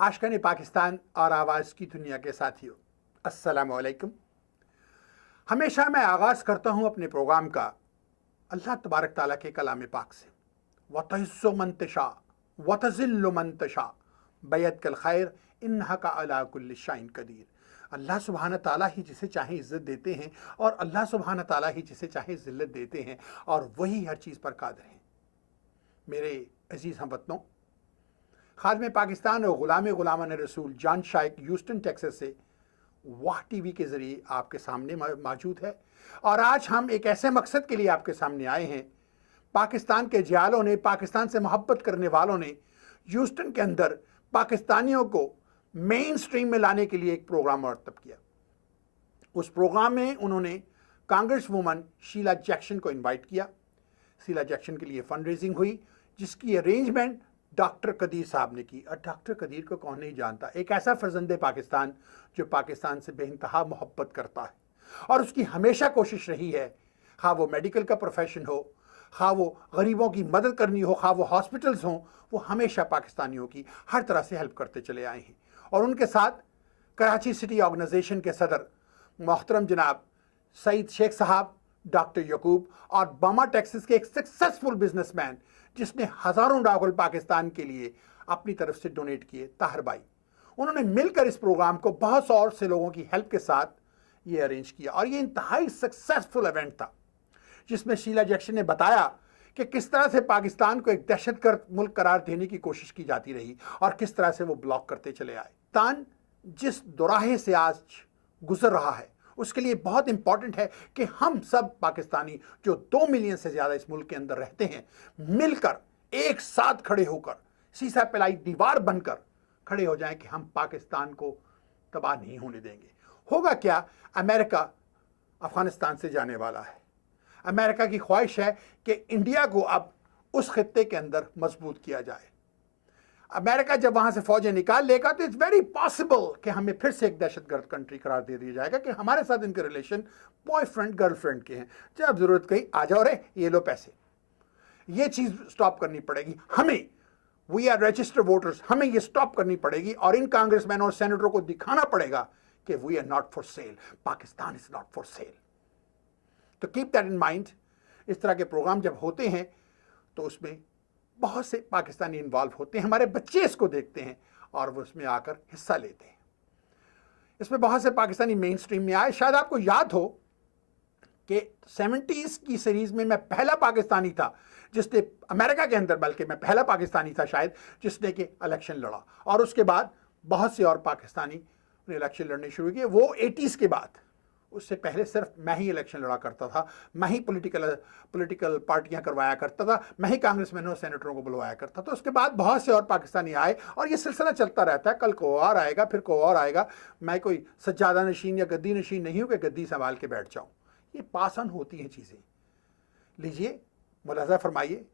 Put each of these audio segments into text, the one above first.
आशकान पाकिस्तान और आवाज़ की दुनिया के साथियों, अस्सलाम वालेकुम। हमेशा मैं आगाज़ करता हूँ अपने प्रोग्राम का अल्लाह तबारक ताला के कलाम पाक से, वतइज़्ज़ु मन तशा वतज़िल्लु मन तशा बयदकल खैर इन्नका अला कुल्लि शैइन कदीर। अल्लाह सुब्हान ताला ही जिसे चाहे इज़्ज़त देते हैं और अल्लाह सुब्हान ताला ही जिसे चाहे ज़िल्लत देते हैं और वही हर चीज़ पर कादिर हैं। मेरे अजीज़ हमवतनों, खादिम पाकिस्तान और गुलामान रसूल जॉन शाइक ह्यूस्टन टेक्सास से वाह टीवी के ज़रिए आपके सामने मौजूद है और आज हम एक ऐसे मकसद के लिए आपके सामने आए हैं। पाकिस्तान के जियालों ने, पाकिस्तान से मोहब्बत करने वालों ने ह्यूस्टन के अंदर पाकिस्तानियों को मेन स्ट्रीम में लाने के लिए एक प्रोग्राम मरतब किया। उस प्रोग्राम में उन्होंने कांग्रेस वुमन शीला जैक्सन को इनवाइट किया। शीला जैक्सन के लिए फंड रेजिंग हुई, जिसकी अरेंजमेंट डॉक्टर कदीर साहब ने की। और डॉक्टर कदीर को कौन नहीं जानता, एक ऐसा फर्जंदे पाकिस्तान जो पाकिस्तान से बेइंतहा मोहब्बत करता है और उसकी हमेशा कोशिश रही है, खा वो मेडिकल का प्रोफेशन हो, खा वो गरीबों की मदद करनी हो, खा वो हॉस्पिटल्स हों, वो हमेशा पाकिस्तानियों की हर तरह से हेल्प करते चले आए हैं। और उनके साथ कराची सिटी ऑर्गेनाइजेशन के सदर मोहतरम जनाब सईद शेख साहब, डॉक्टर यकूब और बमा टेक्सास के एक सक्सेसफुल बिजनेसमैन जिसने हज़ारों डॉलर पाकिस्तान के लिए अपनी तरफ से डोनेट किए, ताहिर भाई। उन्होंने मिलकर इस प्रोग्राम को बहुत और से लोगों की हेल्प के साथ ये अरेंज किया और ये इंतहाई सक्सेसफुल इवेंट था, जिसमें शीला जैक्सन ने बताया कि किस तरह से पाकिस्तान को एक दहशतगर्द मुल्क करार देने की कोशिश की जाती रही और किस तरह से वो ब्लॉक करते चले आए। पाकिस्तान जिस दोराहे से आज गुजर रहा है उसके लिए बहुत इंपॉर्टेंट है कि हम सब पाकिस्तानी जो 2 मिलियन से ज़्यादा इस मुल्क के अंदर रहते हैं, मिलकर एक साथ खड़े होकर सीसा पिलाई दीवार बनकर खड़े हो जाएं कि हम पाकिस्तान को तबाह नहीं होने देंगे। होगा क्या, अमेरिका अफगानिस्तान से जाने वाला है। अमेरिका की ख्वाहिश है कि इंडिया को अब उस खित्ते के अंदर मजबूत किया जाए। अमेरिका जब वहाँ से फौजें निकाल लेगा तो इट्स वेरी पॉसिबल कि हमें फिर से एक दहशतगर्द कंट्री करार दे दिया जाएगा कि हमारे साथ इनके रिलेशन बॉयफ्रेंड गर्लफ्रेंड के हैं। जब ज़रूरत कही आ जाओ रे, ये लो पैसे। ये चीज़ स्टॉप करनी पड़ेगी हमें। वी आर रजिस्टर्ड वोटर्स, हमें ये स्टॉप करनी पड़ेगी और इन कांग्रेसमैन और सेनेटरों को दिखाना पड़ेगा कि we are not for sale, Pakistan is not for sale. तो कीप दैट इन माइंड। इस तरह के प्रोग्राम जब होते हैं तो उसमें बहुत से पाकिस्तानी इन्वॉल्व होते हैं, हमारे बच्चे इसको देखते हैं और वो उसमें आकर हिस्सा लेते हैं। इसमें बहुत से पाकिस्तानी मेन स्ट्रीम में आए। शायद आपको याद हो कि 70s की सीरीज़ में मैं पहला पाकिस्तानी था जिसने अमेरिका के अंदर, बल्कि मैं पहला पाकिस्तानी था शायद जिसने कि इलेक्शन लड़ा और उसके बाद बहुत से और पाकिस्तानी ने इलेक्शन लड़ने शुरू किए। वो 80s के बाद, उससे पहले सिर्फ मैं ही इलेक्शन लड़ा करता था, मैं ही पॉलिटिकल पार्टियां करवाया करता था, मैं ही कांग्रेसमैनों और सेनेटरों को बुलवाया करता था। उसके बाद बहुत से और पाकिस्तानी आए और ये सिलसिला चलता रहता है। कल को और आएगा, फिर को और आएगा। मैं कोई सज्जादा नशीन या गद्दी नशीन नहीं हूँ कि गद्दी संभाल के बैठ जाऊँ। ये पास ऑन होती हैं चीज़ें। लीजिए, मुलाज़ा फरमाइए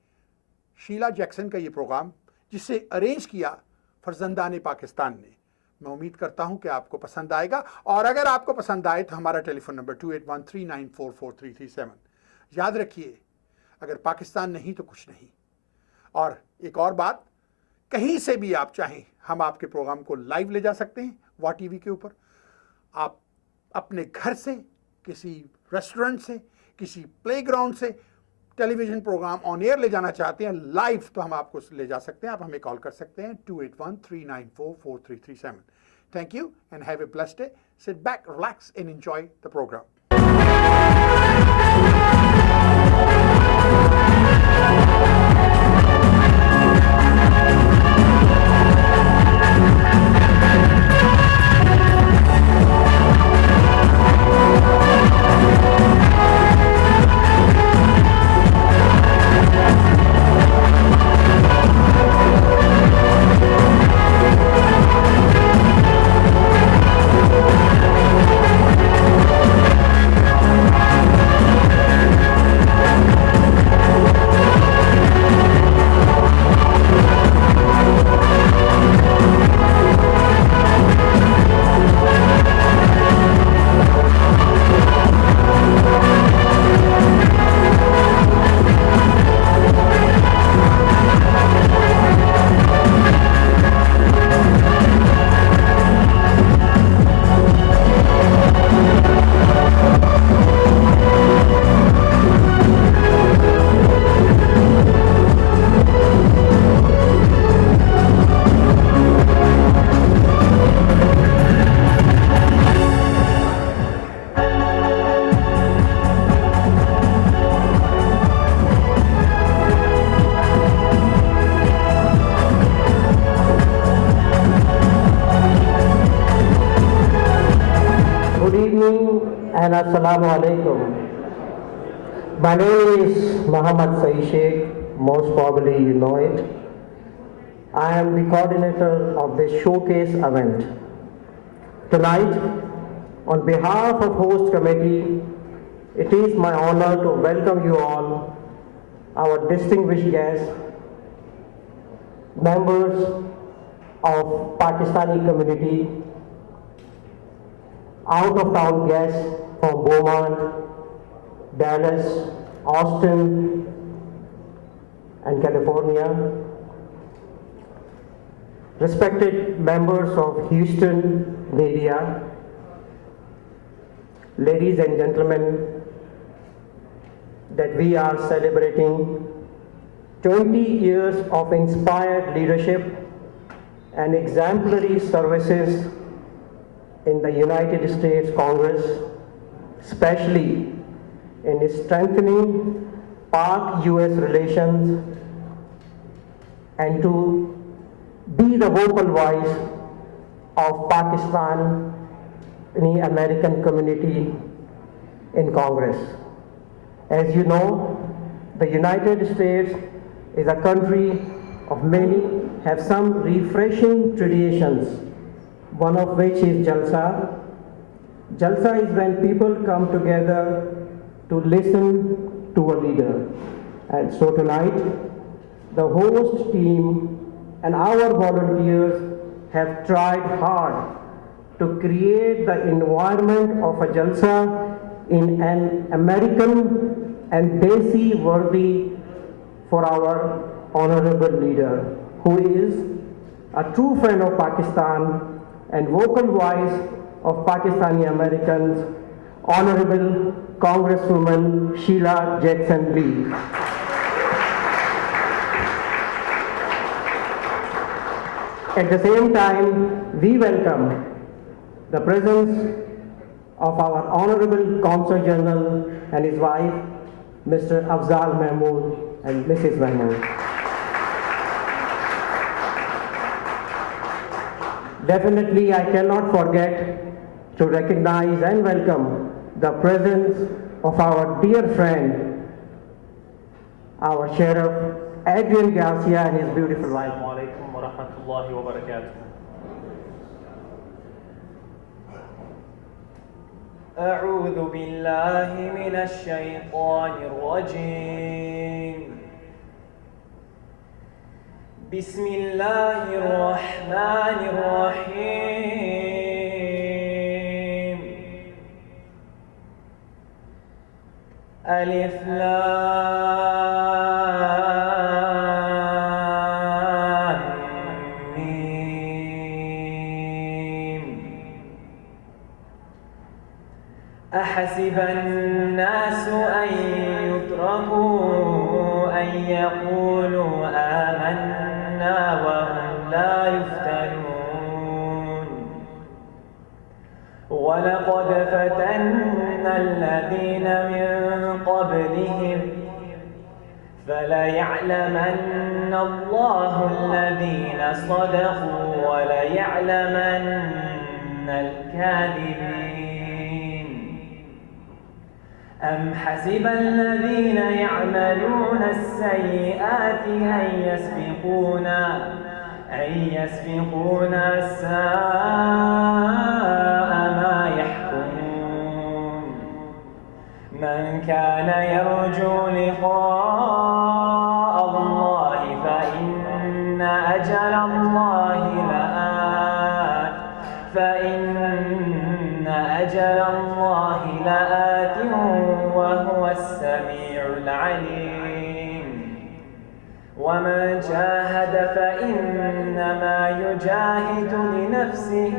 शीला जैक्सन का ये प्रोग्राम, जिसे अरेंज किया फर्जंदान पाकिस्तान ने। मैं उम्मीद करता हूं कि आपको पसंद आएगा और अगर आपको पसंद आए तो हमारा टेलीफोन नंबर 2813944337। याद रखिए, अगर पाकिस्तान नहीं तो कुछ नहीं। और एक और बात, कहीं से भी आप चाहें हम आपके प्रोग्राम को लाइव ले जा सकते हैं वाह टीवी के ऊपर। आप अपने घर से, किसी रेस्टोरेंट से, किसी प्लेग्राउंड से टेलीविज़न प्रोग्राम ऑन एयर ले जाना चाहते हैं लाइव, तो हम आपको ले जा सकते हैं। आप हमें कॉल कर सकते हैं 2813944337। Thank you and have a blessed day. Sit back, relax and enjoy the program. and Assalamu alaikum. My name is Muhammad Shike, most probably you know it. I am the coordinator of this showcase event. Tonight, on behalf of host committee, it is my honor to welcome you all, our distinguished guests, members of Pakistani community, out-of-town guests from Beaumont, Dallas, Austin, and California, respected members of Houston media, ladies and gentlemen, that we are celebrating 20 years of inspired leadership and exemplary services in the United States Congress, especially in strengthening Pak-US relations and to be the vocal voice of Pakistan in the American community in Congress. As you know, the United States is a country of many, have some refreshing traditions, one of which is Jalsa. Jalsa is when people come together to listen to a leader. And so tonight, the host team and our volunteers have tried hard to create the environment of a Jalsa in an American and Desi worthy for our honorable leader, who is a true friend of Pakistan and vocal voice of Pakistani Americans, Honorable Congresswoman Sheila Jackson-Lee. At the same time, we welcome the presence of our Honorable Consul General and his wife, Mr. Afzal Mahmood and Mrs. Mahmood. Definitely, I cannot forget to recognize and welcome the presence of our dear friend, our Sheriff Adrian Garcia and his beautiful wife. Assalamu alaikum wa rahmatullahi wa barakatuh. أعوذ بالله من الشيطان الرجيم. بسم الله الرحمن الرحيم. ألف لام ميم. أحسب الناس أن يتركوا أن يقولوا آمنا وهم لا يفتنون. ولقد فتنا الذين من قبلهم فليعلمن الله الذين صدقوا وليعلمن الكاذبين. أم حسب الذين يعملون السيئات أن يسبقونا ساء ما يحكمون. من كان يرجو لقاء الله فإن أجل الله لآت وهو السميع العليم. ومن جاهد فإنما يجاهد لنفسه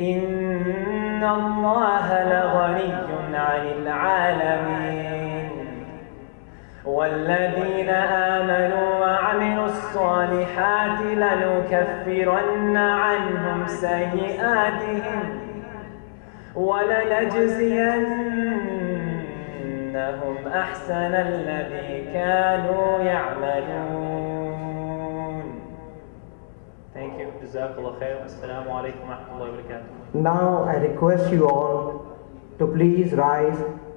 إن الله لغني عن العالمين. والذين آمنوا وعملوا الصالحات لنكفرن عنهم سيئاتهم ولنجزينهم أحسن الذي كانوا يعملون. Thank you. جزاك الله خير. السلام عليكم ورحمة الله وبركاته. Now I request you all to please rise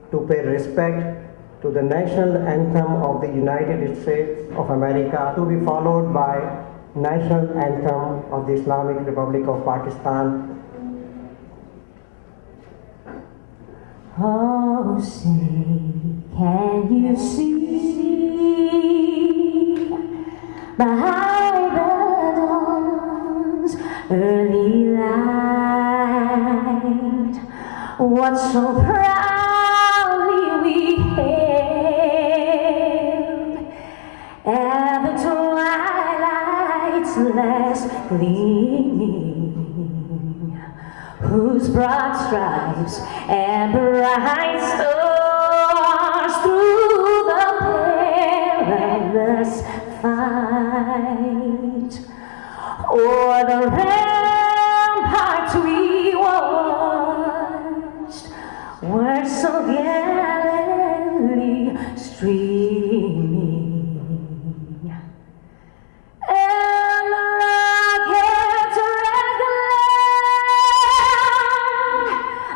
to pay respect to the national anthem of the United States of America, to be followed by national anthem of the Islamic Republic of Pakistan. Oh, say, can you see behind the dawn's early light what so proudly we hailed at the twilight's last gleaming, whose broad stripes and bright stars through the perilous fight o'er the ramparts we watched were so gallantly streaming, and the rockets red glare,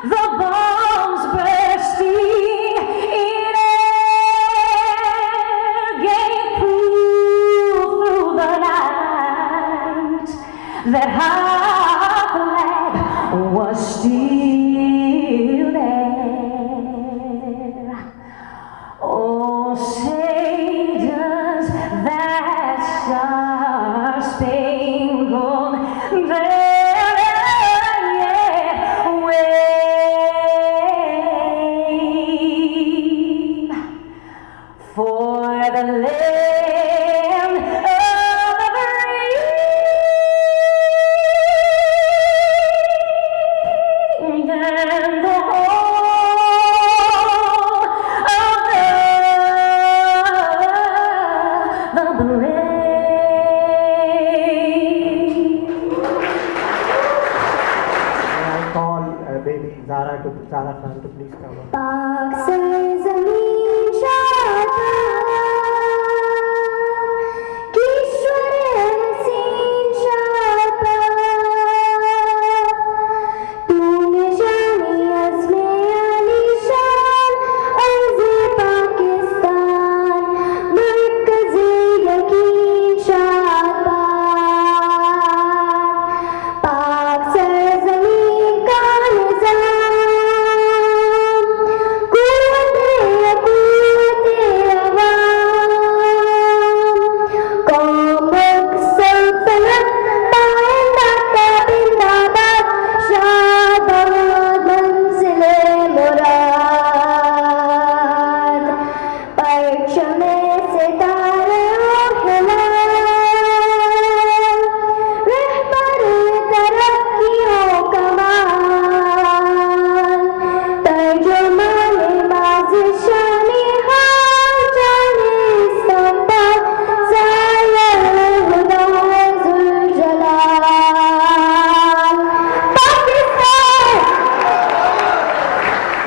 the bombs bursting in air gave proof through the night that our flag was still there. Oh, say does that star-spangled banner yet wave for the land of the free and the whole of the brave. I call baby Zara Khan to please come up. पाक सरज़मीन शादा ईश्वर हसीन शादा तूने जानी अज़्मे आलीशान अर्ज़े पाकिस्तान मरकज़े यकीन शादा पाक सरज़मीन का निज़ाम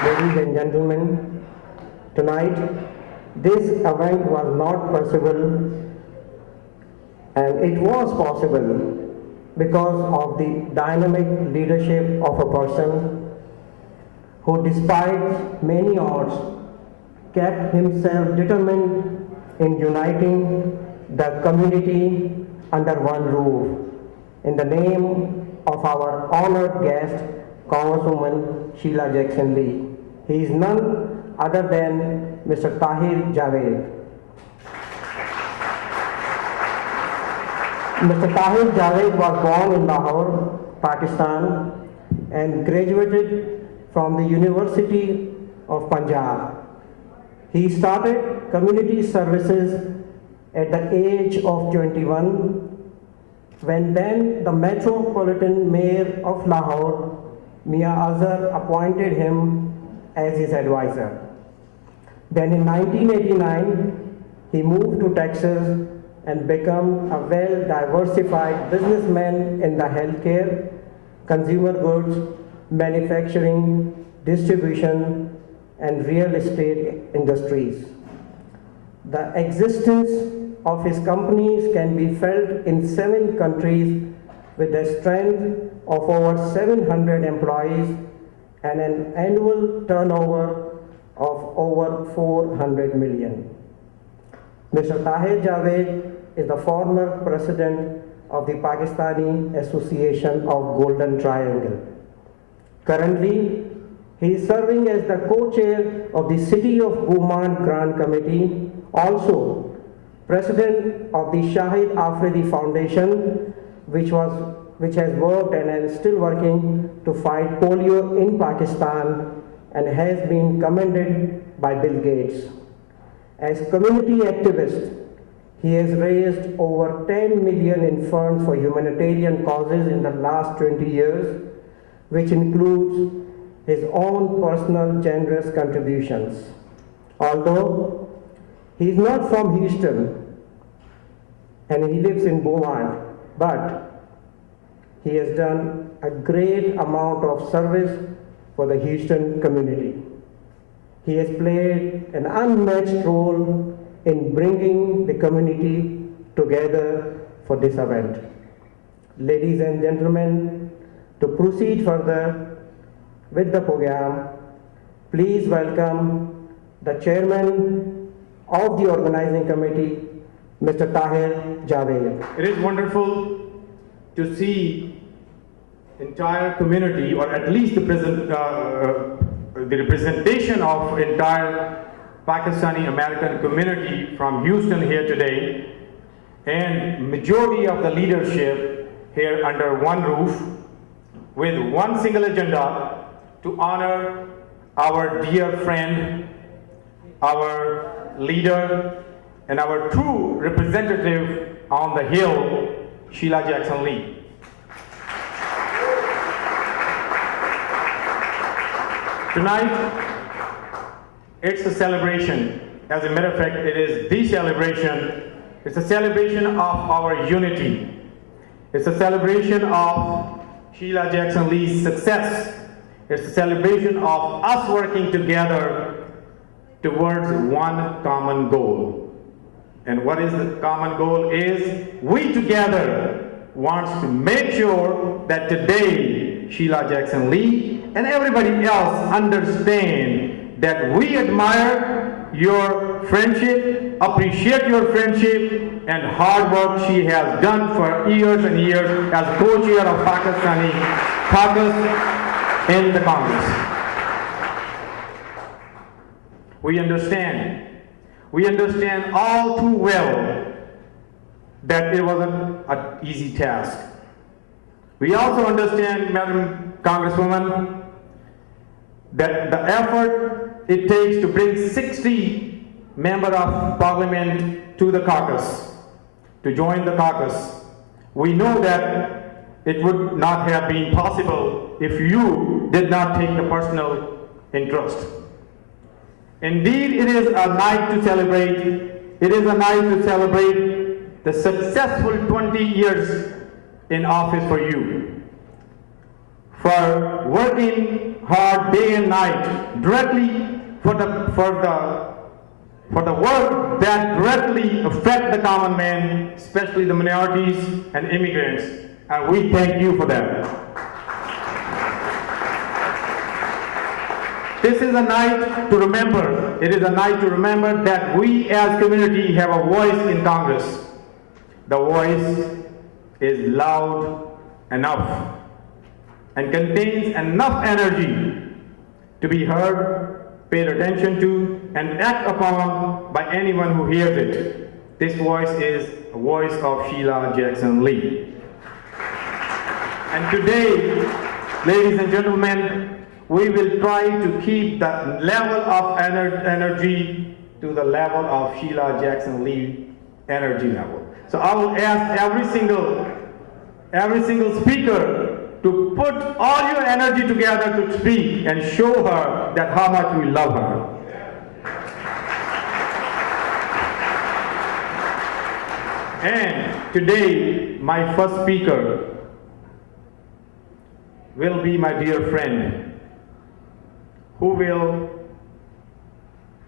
Ladies and gentlemen, tonight this event was not possible, and it was possible because of the dynamic leadership of a person who, despite many odds, kept himself determined in uniting the community under one roof. In the name of our honored guest, Congresswoman Sheila Jackson-Lee. He is none other than Mr. Tahir Javed. Mr. Tahir Javed was born in Lahore, Pakistan, and graduated from the University of Punjab. He started community services at the age of 21, when then the Metropolitan Mayor of Lahore, Mia Azhar, appointed him as his advisor. Then in 1989, he moved to Texas and became a well-diversified businessman in the healthcare, consumer goods, manufacturing, distribution, and real estate industries. The existence of his companies can be felt in 7 countries with a strength of over 700 employees and an annual turnover of over 400 million. Mr. Tahir Javed is the former president of the Pakistani Association of Golden Triangle. Currently, he is serving as the co-chair of the City of Gumand Grant Committee, also president of the Shahid Afridi Foundation, which has worked and is still working to fight polio in Pakistan and has been commended by Bill Gates. As community activist, he has raised over 10 million in funds for humanitarian causes in the last 20 years, which includes his own personal generous contributions. Although he is not from Houston and he lives in Beaumont, but he has done a great amount of service for the Houston community. He has played an unmatched role in bringing the community together for this event. Ladies and gentlemen, to proceed further with the program, please welcome the chairman of the organizing committee, Mr. Tahir Javed. It is wonderful to see entire community, or at least the representation of entire Pakistani American community from Houston here today, and majority of the leadership here under one roof with one single agenda to honor our dear friend, our leader, and our true representative on the Hill, Sheila Jackson Lee. Tonight, it's a celebration. As a matter of fact, it is the celebration. It's a celebration of our unity. It's a celebration of Sheila Jackson Lee's success. It's a celebration of us working together towards one common goal. And what is the common goal is we together want to make sure that today Sheila Jackson Lee and everybody else understand that we admire your friendship, appreciate your friendship and hard work she has done for years and years as co-chair of Pakistani caucus in the Congress. We understand all too well that it wasn't an easy task. We also understand, Madam Congresswoman, that the effort it takes to bring 60 members of parliament to the caucus, to join the caucus. We know that it would not have been possible if you did not take the personal interest. Indeed, it is a night to celebrate. It is a night to celebrate the successful 20 years in office for you, for working hard day and night directly for the work that directly affect the common man, especially the minorities and immigrants, and we thank you for that. This is a night to remember. It is a night to remember that we as community have a voice in Congress. The voice is loud enough and contains enough energy to be heard, paid attention to, and act upon by anyone who hears it. This voice is the voice of Sheila Jackson Lee. And today, ladies and gentlemen, we will try to keep the level of energy to the level of Sheila Jackson Lee energy level. So I will ask every single speaker to put all your energy together to speak and show her that how much we love her. And today, my first speaker will be my dear friend, who will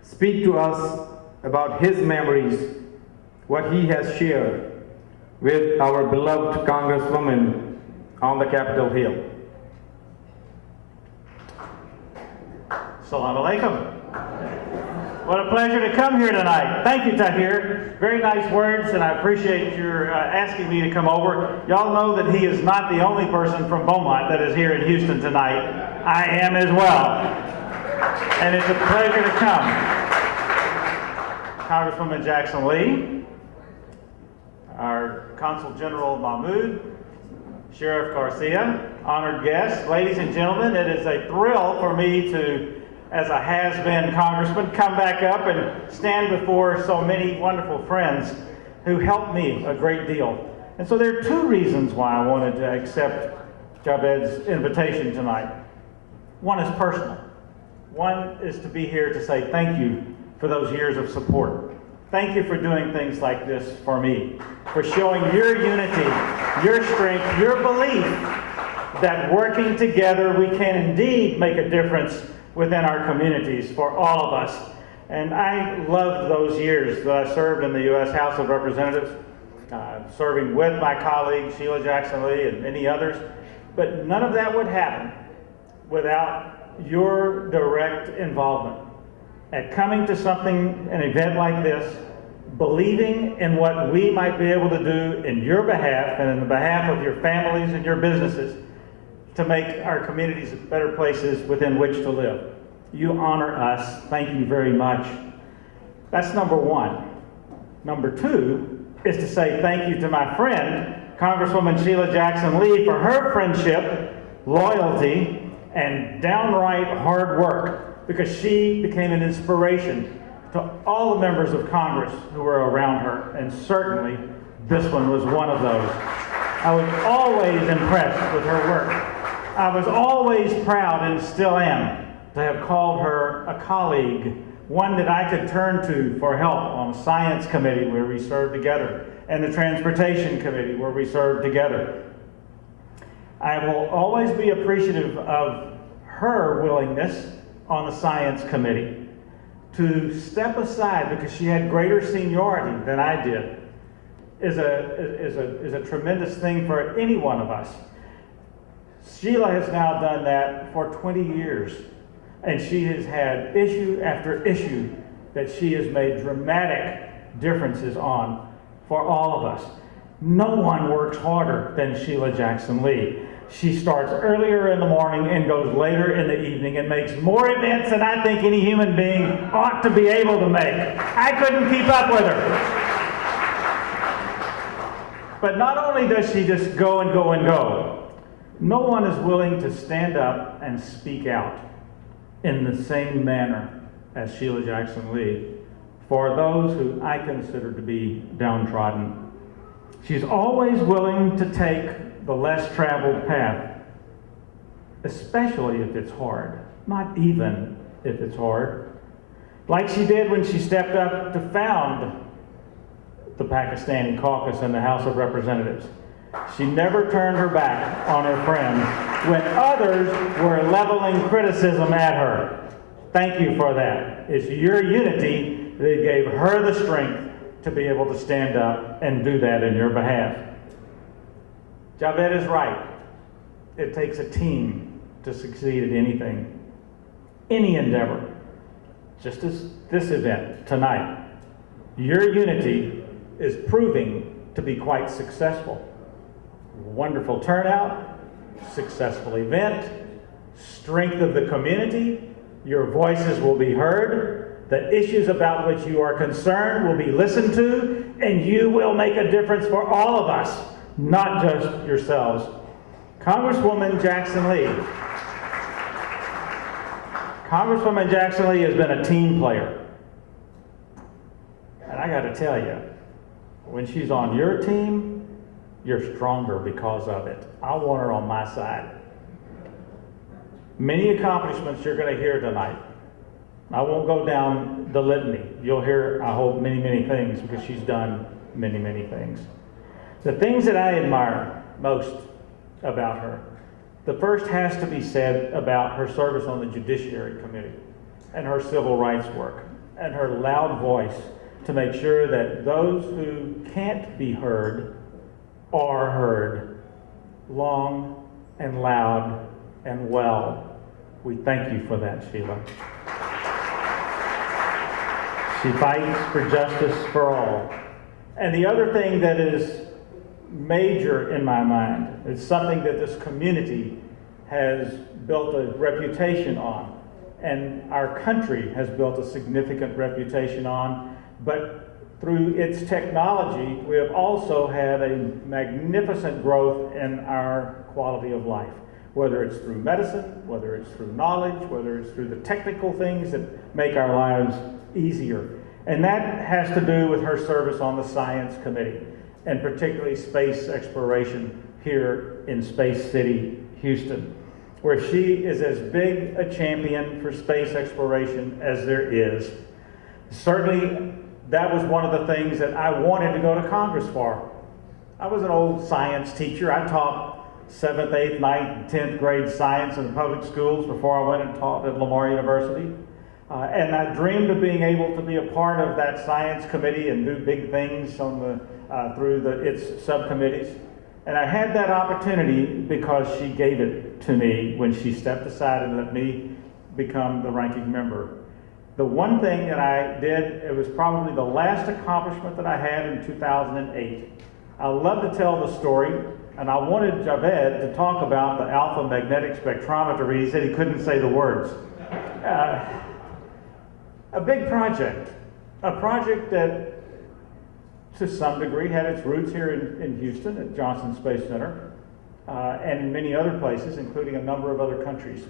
speak to us about his memories, what he has shared with our beloved Congresswoman on the Capitol Hill. Assalamu alaikum. What a pleasure to come here tonight. Thank you, Tahir. Very nice words, and I appreciate your asking me to come over. Y'all know that he is not the only person from Beaumont that is here in Houston tonight. I am as well. And it's a pleasure to come. Congresswoman Jackson Lee, our Consul General Mahmoud, Sheriff Garcia, honored guests, ladies and gentlemen, it is a thrill for me to, as a has-been congressman, come back up and stand before so many wonderful friends who helped me a great deal. And so there are two reasons why I wanted to accept Javed's invitation tonight. One is personal. One is to be here to say thank you for those years of support. Thank you for doing things like this for me, for showing your unity, your strength, your belief that working together we can indeed make a difference within our communities for all of us. And I loved those years that I served in the U.S. House of Representatives, serving with my colleague Sheila Jackson Lee and many others. But none of that would happen without your direct involvement. At coming to something, an event like this, believing in what we might be able to do in your behalf and in the behalf of your families and your businesses to make our communities better places within which to live. You honor us. Thank you very much. That's number one. Number two is to say thank you to my friend, Congresswoman Sheila Jackson Lee, for her friendship, loyalty, and downright hard work, because she became an inspiration to all the members of Congress who were around her, and certainly this one was one of those. I was always impressed with her work. I was always proud, and still am, to have called her a colleague, one that I could turn to for help on the Science Committee where we served together, and the Transportation Committee where we served together. I will always be appreciative of her willingness on the Science Committee to step aside, because she had greater seniority than I did, is a tremendous thing for any one of us. Sheila has now done that for 20 years, and she has had issue after issue that she has made dramatic differences on for all of us. No one works harder than Sheila Jackson Lee. She starts earlier in the morning and goes later in the evening and makes more events than I think any human being ought to be able to make. I couldn't keep up with her. But not only does she just go and go and go, no one is willing to stand up and speak out in the same manner as Sheila Jackson Lee for those who I consider to be downtrodden. She's always willing to take the less traveled path, especially if it's hard, not even if it's hard. Like she did when she stepped up to found the Pakistani caucus in the House of Representatives. She never turned her back on her friends when others were leveling criticism at her. Thank you for that. It's your unity that gave her the strength to be able to stand up and do that in your behalf. Javed is right. It takes a team to succeed at anything, any endeavor. Just as this event tonight, your unity is proving to be quite successful. Wonderful turnout, successful event, strength of the community, your voices will be heard, the issues about which you are concerned will be listened to, and you will make a difference for all of us, not just yourselves. Congresswoman Jackson Lee. Congresswoman Jackson Lee has been a team player. And I got to tell you, when she's on your team, you're stronger because of it. I want her on my side. Many accomplishments you're going to hear tonight. I won't go down the litany. You'll hear, I hope, many, many things, because she's done many, many things. The things that I admire most about her, the first has to be said about her service on the Judiciary Committee and her civil rights work and her loud voice to make sure that those who can't be heard are heard long and loud and well. We thank you for that, Sheila. She fights for justice for all. And the other thing that is major in my mind is something that this community has built a reputation on, and our country has built a significant reputation on, but through its technology, we have also had a magnificent growth in our quality of life, whether it's through medicine, whether it's through knowledge, whether it's through the technical things that make our lives easier. And that has to do with her service on the Science Committee, and particularly space exploration here in Space City, Houston, where she is as big a champion for space exploration as there is. Certainly, that was one of the things that I wanted to go to Congress for. I was an old science teacher. I taught 7th, 8th, 9th, and 10th grade science in the public schools before I went and taught at Lamar University. And I dreamed of being able to be a part of that science committee and do big things on through its subcommittees. And I had that opportunity because she gave it to me when she stepped aside and let me become the ranking member. The one thing that I did, it was probably the last accomplishment that I had in 2008. I love to tell the story, and I wanted Javed to talk about the alpha magnetic spectrometer. He said he couldn't say the words. A big project, a project that to some degree had its roots here in Houston at Johnson Space Center, and in many other places, including a number of other countries.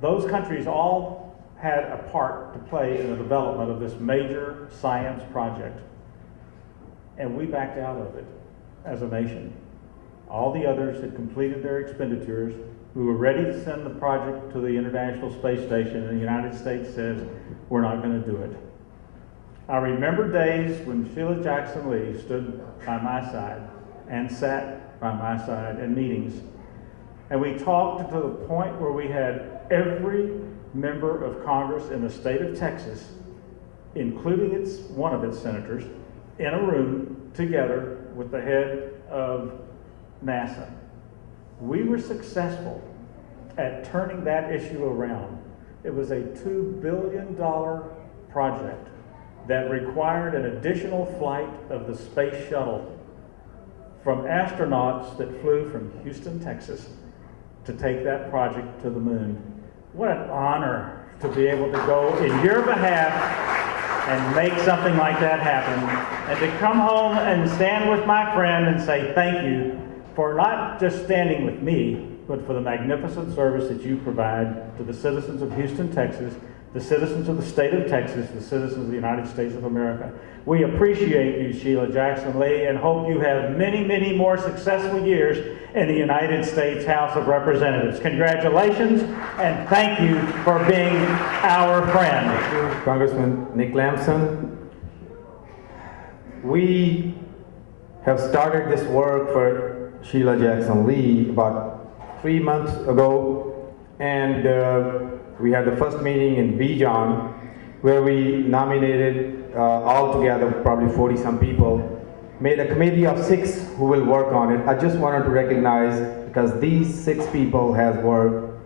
Those countries all had a part to play in the development of this major science project, and we backed out of it as a nation. All the others had completed their expenditures. We were ready to send the project to the International Space Station, and the United States says, we're not going to do it. I remember days when Sheila Jackson Lee stood by my side and sat by my side in meetings. And we talked to the point where we had every member of Congress in the state of Texas, including one of its senators, in a room together with the head of NASA. We were successful at turning that issue around. It was a $2 billion project that required an additional flight of the space shuttle from astronauts that flew from Houston, Texas, to take that project to the moon. What an honor to be able to go in your behalf and make something like that happen, and to come home and stand with my friend and say thank you for not just standing with me, but for the magnificent service that you provide to the citizens of Houston, Texas, the citizens of the state of Texas, the citizens of the United States of America. We appreciate you, Sheila Jackson Lee, and hope you have many, many more successful years in the United States House of Representatives. Congratulations, and thank you for being our friend. Thank you, Congressman Nick Lamson. We have started this work for Sheila Jackson Lee about 3 months ago, and we had the first meeting in Bijan where we nominated all together probably 40-some people, made a committee of 6 who will work on it. I just wanted to recognize, because these 6 people has worked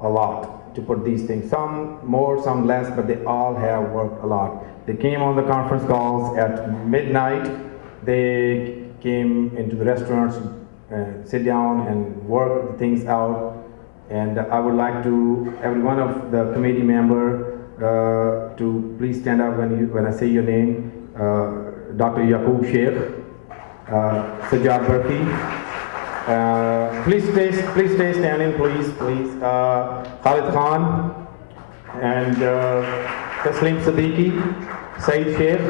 a lot to put these things, some more, some less, but they all have worked a lot. They came on the conference calls at midnight. They came into the restaurants, sit down and work things out. And I would like to, every one of the committee member, to please stand up when I say your name. Dr. Yaqub Sheikh, Sajjad Barki. Please stay standing, please. Khalid Khan and Taslim Siddiqui, Saeed Sheikh.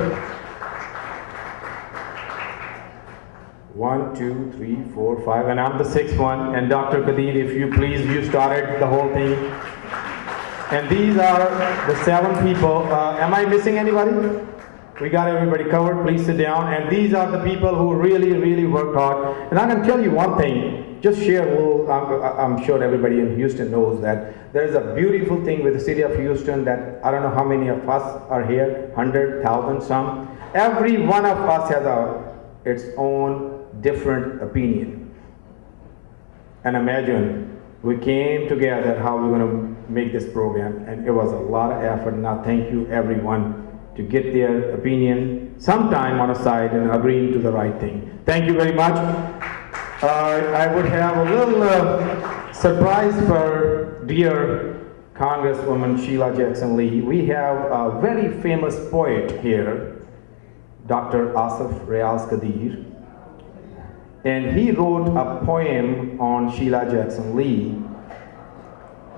1, 2, 3, 4, 5, and I'm the 6th one. And Dr. Qadir, if you please, you started the whole thing. And these are the 7 people. Am I missing anybody? We got everybody covered. Please sit down. And these are the people who really, really worked hard. And I can tell you one thing. Just share. I'm sure everybody in Houston knows that there is a beautiful thing with the city of Houston that I don't know how many of us are here. 100,000 some. Every one of us has its own different opinion. And imagine we came together how we're going to make this program, and it was a lot of effort. Now thank you everyone to get their opinion sometime on a side and agreeing to the right thing. Thank you very much. I would have a little surprise for dear Congresswoman Sheila Jackson Lee. We have a very famous poet here, Dr. Asif Riaz Qadir, and he wrote a poem on Sheila Jackson Lee,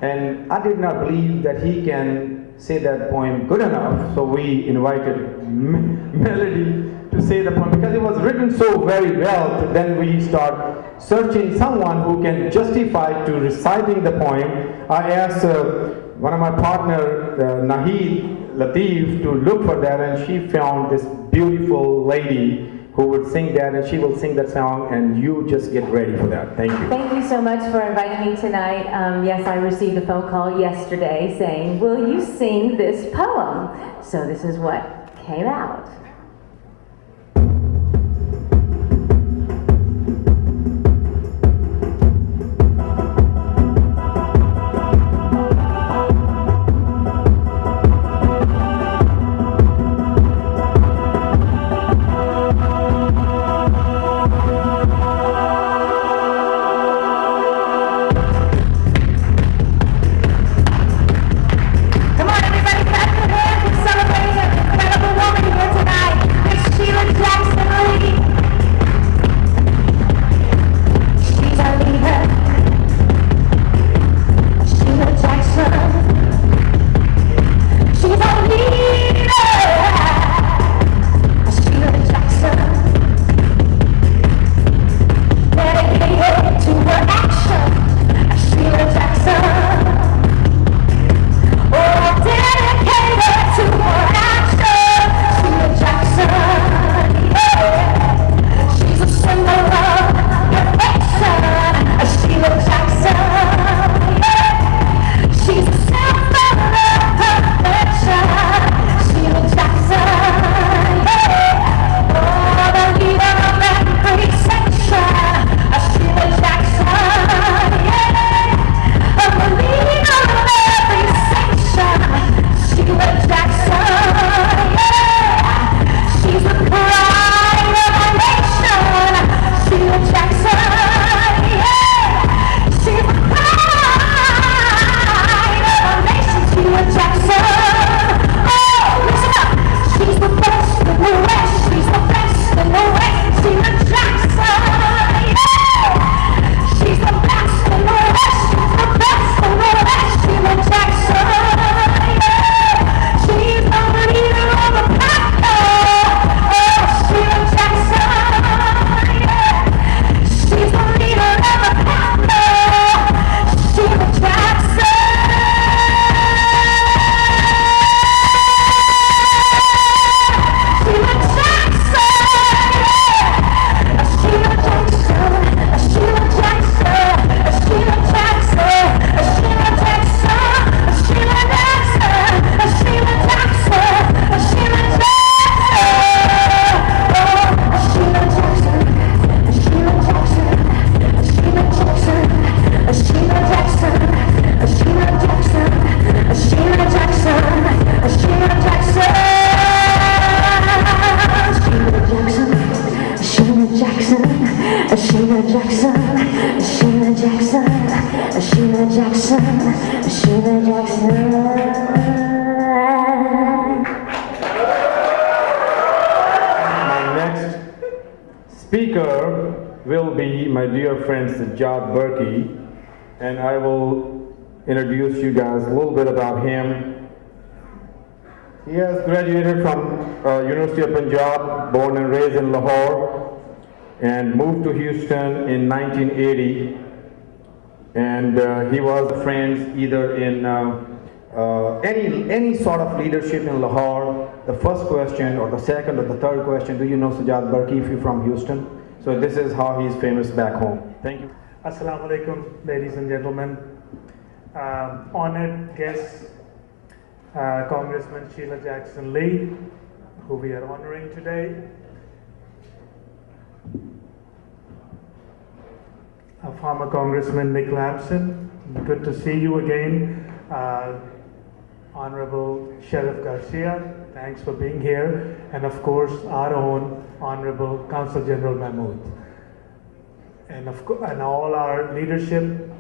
and I did not believe that he can say that poem good enough, so we invited Melody to say the poem because it was written so very well. Then we start searching someone who can justify to reciting the poem. I asked one of my partner, Nahid Latif, to look for that, and she found this beautiful lady who would sing that, and she will sing that song, and you just get ready for that. Thank you. Thank you so much for inviting me tonight. Yes, I received a phone call yesterday saying, will you sing this poem? So this is what came out. Speaker will be my dear friend Sajjad Berkey, and I will introduce you guys a little bit about him. He has graduated from University of Punjab, born and raised in Lahore, and moved to Houston in 1980. And he was friends either in any sort of leadership in Lahore. The first question or the second or the third question, do you know Sajjad Berkey if you're from Houston? So this is how he's famous back home. Thank you. Assalamu alaikum, ladies and gentlemen. Honored guests, Congresswoman Sheila Jackson Lee, who we are honoring today. former Congressman Nick Lamson. Good to see you again. Honorable Sheriff Garcia, thanks for being here. And of course, our own Honorable Consul General Mahmood. And all our leadership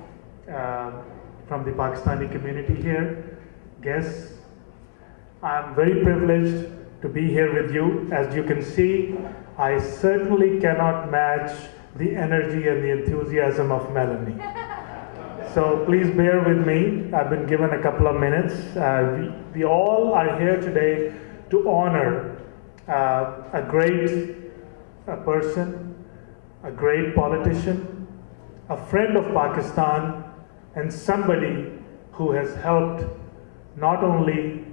from the Pakistani community here, guests. I'm very privileged to be here with you. As you can see, I certainly cannot match the energy and the enthusiasm of Melanie. So please bear with me. I've been given a couple of minutes. We all are here today to honor a great person, a great politician, a friend of Pakistan, and somebody who has helped not only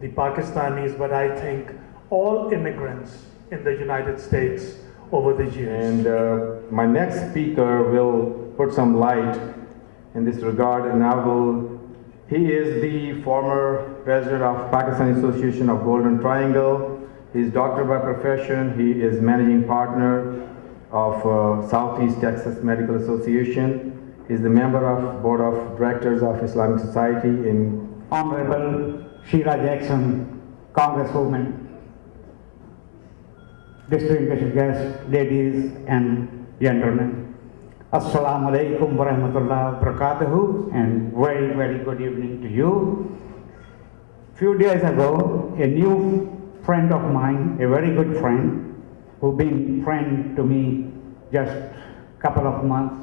the Pakistanis, but I think all immigrants in the United States over the years. And my next speaker will put some light in this regard, and he is the former president of Pakistani Association of Golden Triangle. He's doctor by profession. He is managing partner of Southeast Texas Medical Association. He's the member of Board of Directors of Islamic Society in Honorable Sheila Jackson, Congresswoman, distinguished guests, ladies and gentlemen. Assalamu alaikum wa rahmatullahi wa barakatuhu, and very, very good evening to you. Few days ago, a new friend of mine, a very good friend, who been friend to me just couple of months,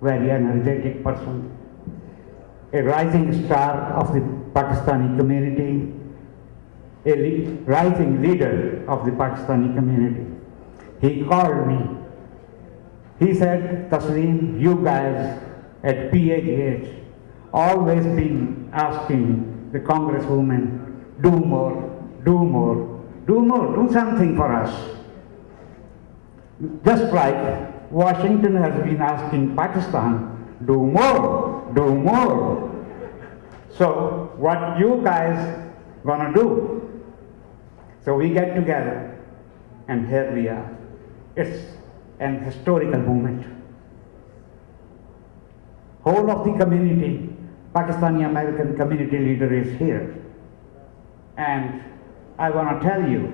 very energetic person, a rising star of the Pakistani community, a rising leader of the Pakistani community. He called me. He said, Taslim, you guys at PAGH always been asking the Congresswoman, do more, do more, do more, do something for us. Just like Washington has been asking Pakistan, do more, do more. So what you guys gonna do? So we get together, and here we are. It's an historical moment. Whole of the community, Pakistani American community leader is here. And I want to tell you,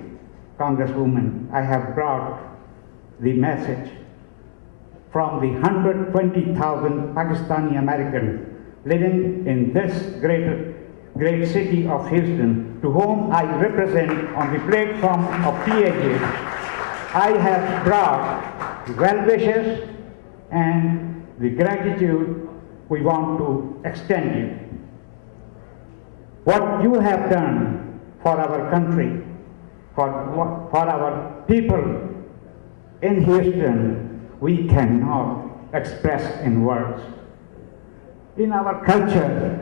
Congresswoman, I have brought the message from the 120,000 Pakistani Americans living in this great city of Houston, to whom I represent on the platform of PAGH. I have brought well wishes and the gratitude we want to extend you. What you have done for our country, for our people in Houston, we cannot express in words. In our culture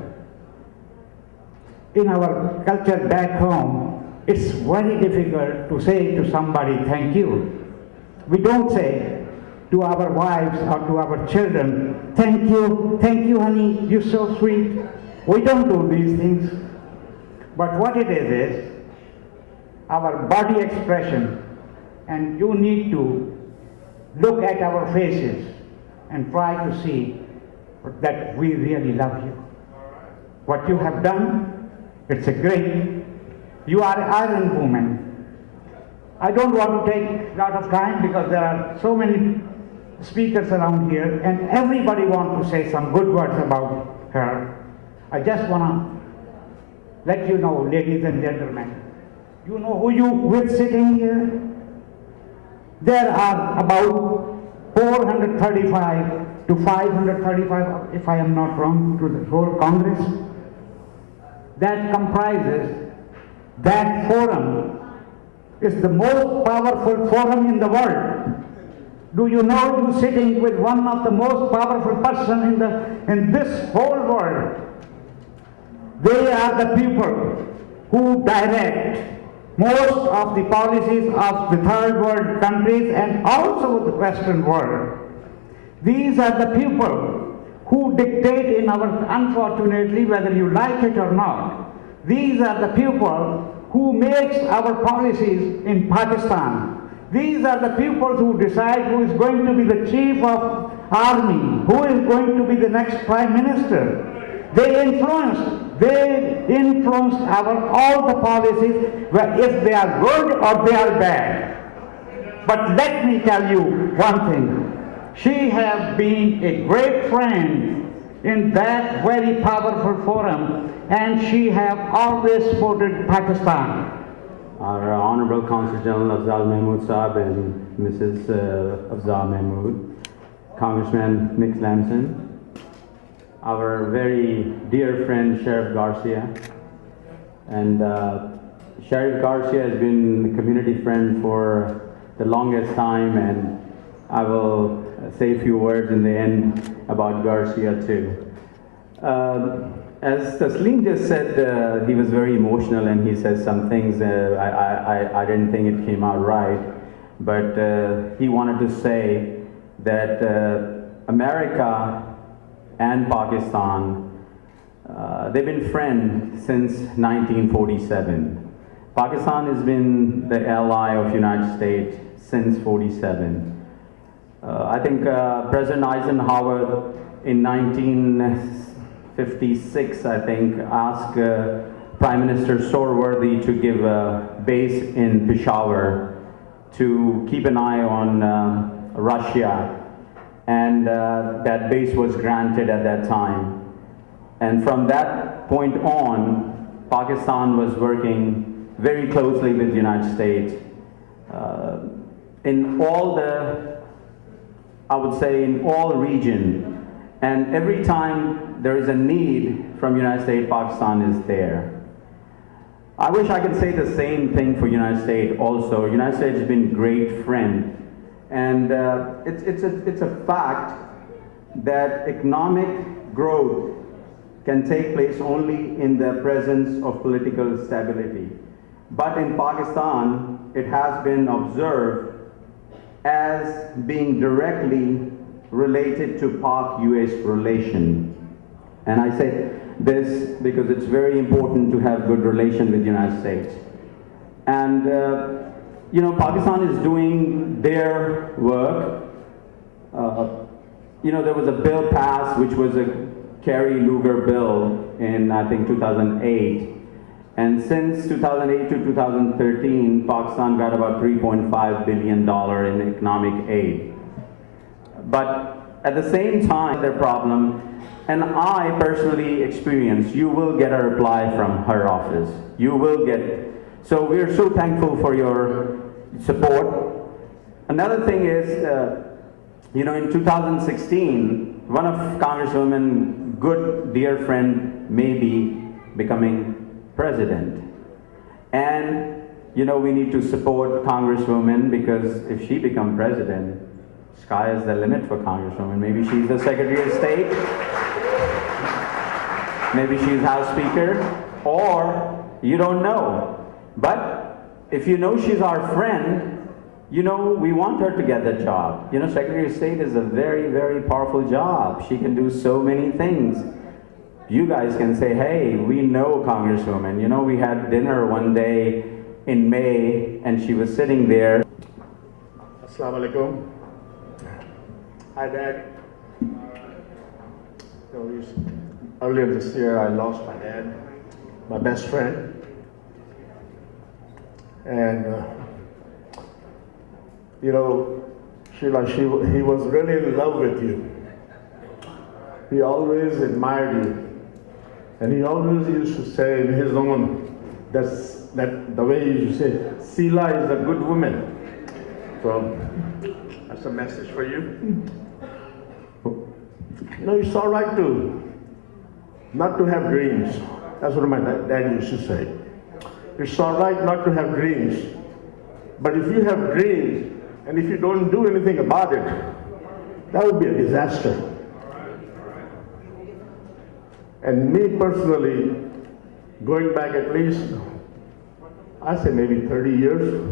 back home, it's very difficult to say to somebody, thank you. We don't say to our wives or to our children, thank you honey, you're so sweet. We don't do these things. But what it is our body expression, and you need to look at our faces and try to see that we really love you. What you have done, it's a great. You are an Iron Woman. I don't want to take a lot of time because there are so many speakers around here and everybody wants to say some good words about her. I just want to let you know, ladies and gentlemen, you know who you with sitting here? There are about 435 to 535, if I am not wrong, to the whole Congress. That comprises, that forum is the most powerful forum in the world. Do you know you're sitting with one of the most powerful person in this whole world? They are the people who direct most of the policies of the third world countries and also the Western world. These are the people who dictate in our, unfortunately, whether you like it or not, these are the people who makes our policies in Pakistan. These are the people who decide who is going to be the chief of army, who is going to be the next prime minister. They influence all the policies, if they are good or they are bad. But let me tell you one thing. She has been a great friend in that very powerful forum, and she has always supported Pakistan. Our Honorable Consul General Afzal Mahmood Saab and Mrs. Afzal Mahmood, Congressman Nick Lamson, our very dear friend Sheriff Garcia, and Sheriff Garcia has been a community friend for the longest time, and I will say a few words in the end about Garcia too. As Taslim just said, he was very emotional and he said some things, I didn't think it came out right, but he wanted to say that America and Pakistan, they've been friends since 1947. Pakistan has been the ally of United States since 47. I think President Eisenhower in 1956, I think, asked Prime Minister Sorworthy to give a base in Peshawar to keep an eye on Russia, and that base was granted at that time. And from that point on, Pakistan was working very closely with the United States in all the, I would say, in all regions. And every time there is a need from United States, Pakistan is there. I wish I could say the same thing for United States also. United States has been a great friend. And it's a fact that economic growth can take place only in the presence of political stability. But in Pakistan, it has been observed as being directly related to Pak-US relation. And I say this because it's very important to have good relation with the United States. And you know, Pakistan is doing their work. You know, there was a bill passed, which was a Kerry-Lugar bill in, I think, 2008. And since 2008 to 2013, Pakistan got about $3.5 billion in economic aid. But at the same time, their problem, and I personally experienced, you will get a reply from her office. You will get it. So we're so thankful for your support. Another thing is, you know, in 2016, one of Congresswomen, good dear friend, may be becoming president. And, you know, we need to support Congresswoman, because if she becomes president, sky is the limit for Congresswoman. Maybe she's the Secretary of State, maybe she's House Speaker, or you don't know. But if you know she's our friend, you know, we want her to get the job. You know, Secretary of State is a very, very powerful job. She can do so many things. You guys can say, hey, we know Congresswoman. You know, we had dinner one day in May, and she was sitting there. Assalamu alaikum. Hi, Dad. Earlier this year, I lost my dad, my best friend. And, you know, Sheila, he was really in love with you. He always admired you. And he always used to say in his own, that the way he used to say, Sheila is a good woman. So that's a message for you. You know, it's all right not to have dreams. That's what my dad used to say. It's all right not to have dreams. But if you have dreams, and if you don't do anything about it, that would be a disaster. And me personally, going back at least, I say maybe 30 years,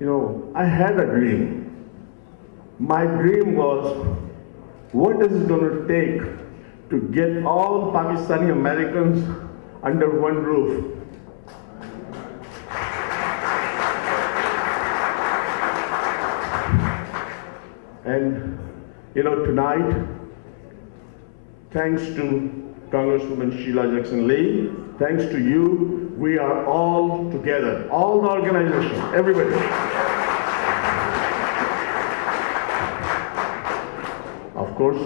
you know, I had a dream. My dream was, what is it going to take to get all Pakistani Americans under one roof? And tonight, thanks to Congresswoman Sheila Jackson-Lee, thanks to you, we are all together, all the organizations, everybody. Of course,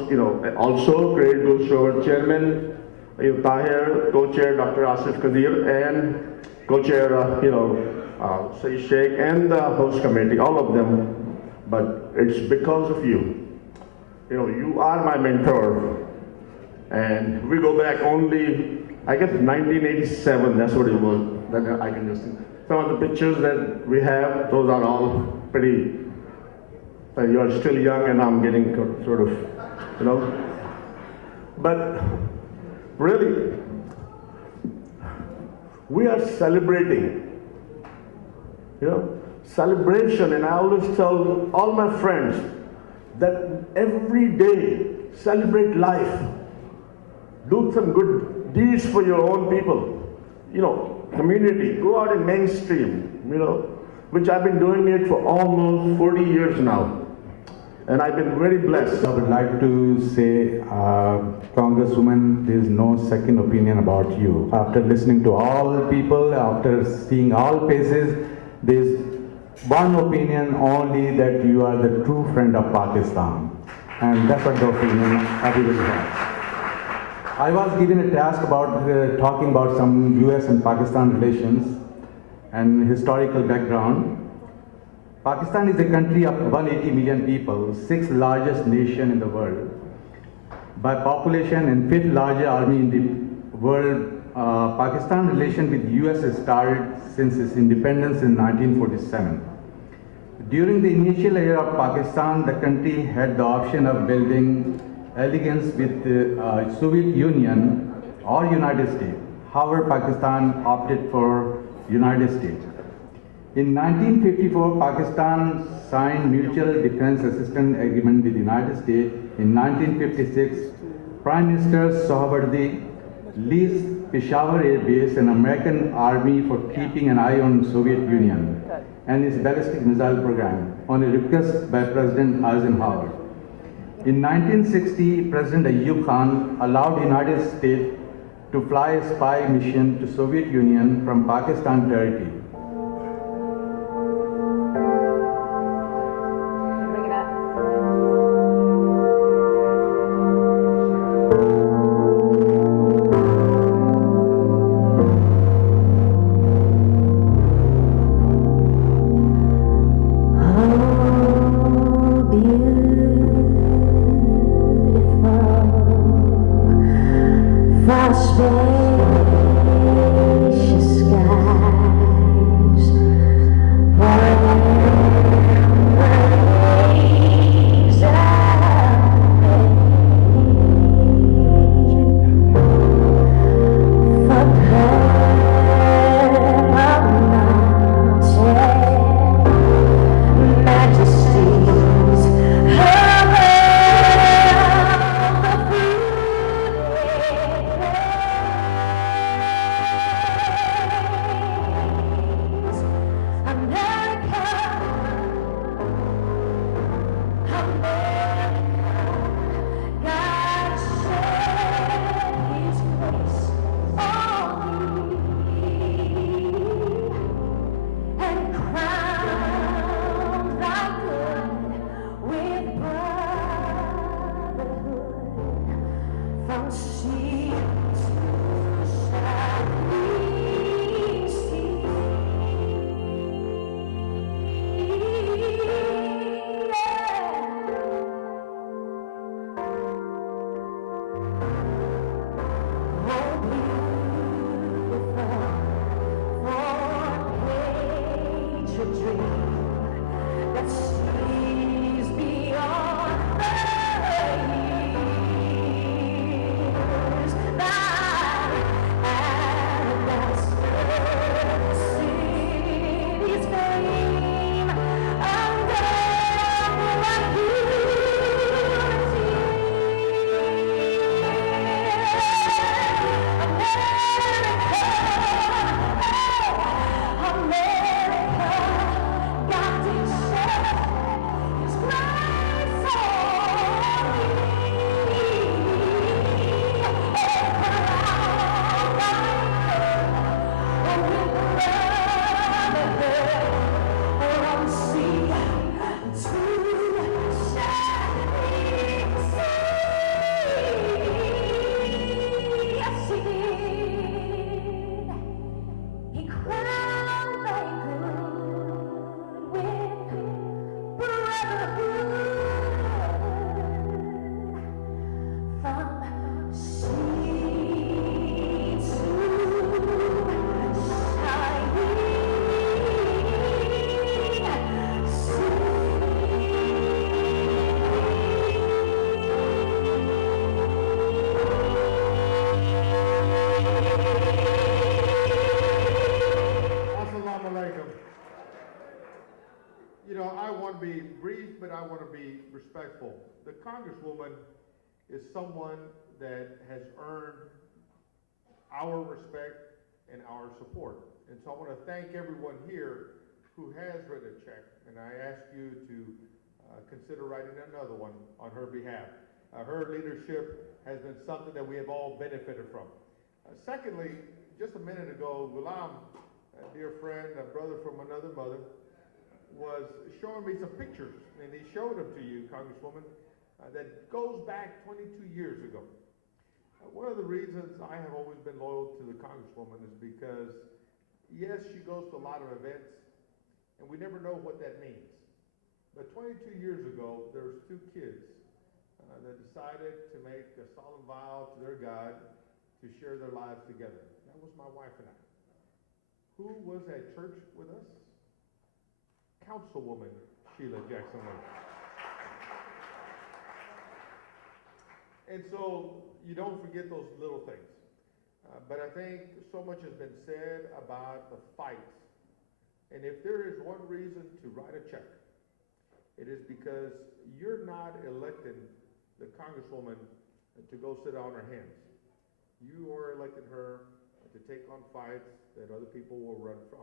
also credit goes to our chairman, Tahir, co-chair Dr. Asif Kadir, and co-chair, Shike, and the host committee, all of them. But it's because of you. You are my mentor. And we go back only, I guess, 1987, that's what it was. That I can just, some of the pictures that we have, those are all pretty, you are still young and I'm getting sort of, But really, we are celebrating, celebration. And I always tell all my friends that every day, celebrate life. Do some good deeds for your own people, community. Go out in mainstream, which I've been doing it for almost 40 years now. And I've been very blessed. I would like to say, Congresswoman, there is no second opinion about you. After listening to all people, after seeing all faces, there is one opinion only, that you are the true friend of Pakistan. And that's what the opinion everybody has. I was given a task about talking about some US and Pakistan relations and historical background. Pakistan is a country of 180 million people, 6th largest nation in the world by population and 5th largest army in the world. Pakistan relation with US started since its independence in 1947. During the initial era of Pakistan, the country had the option of building alliance with the Soviet Union or United States. However, Pakistan opted for United States. In 1954, Pakistan signed Mutual Defense Assistance Agreement with the United States. In 1956, Prime Minister Sohrawardi leased Peshawar Air Base, an American army, for keeping an eye on Soviet Union and its ballistic missile program on a request by President Eisenhower. In 1960, President Ayub Khan allowed the United States to fly a spy mission to Soviet Union from Pakistan territory. Bring it up. Spacious sky. respectful. The Congresswoman is someone that has earned our respect and our support. And so I want to thank everyone here who has written a check, and I ask you to consider writing another one on her behalf. Her leadership has been something that we have all benefited from. Secondly, just a minute ago, Ghulam, a dear friend, a brother from another mother, was showing me some pictures, and he showed them to you, Congresswoman, that goes back 22 years ago. One of the reasons I have always been loyal to the Congresswoman is because, yes, she goes to a lot of events, and we never know what that means. But 22 years ago, there was two kids that decided to make a solemn vow to their God to share their lives together. That was my wife and I. Who was at church with us? Councilwoman Sheila Jackson-Lee. And so you don't forget those little things. But I think so much has been said about the fights. And if there is one reason to write a check, it is because you're not electing the Congresswoman to go sit on her hands. You are electing her to take on fights that other people will run from.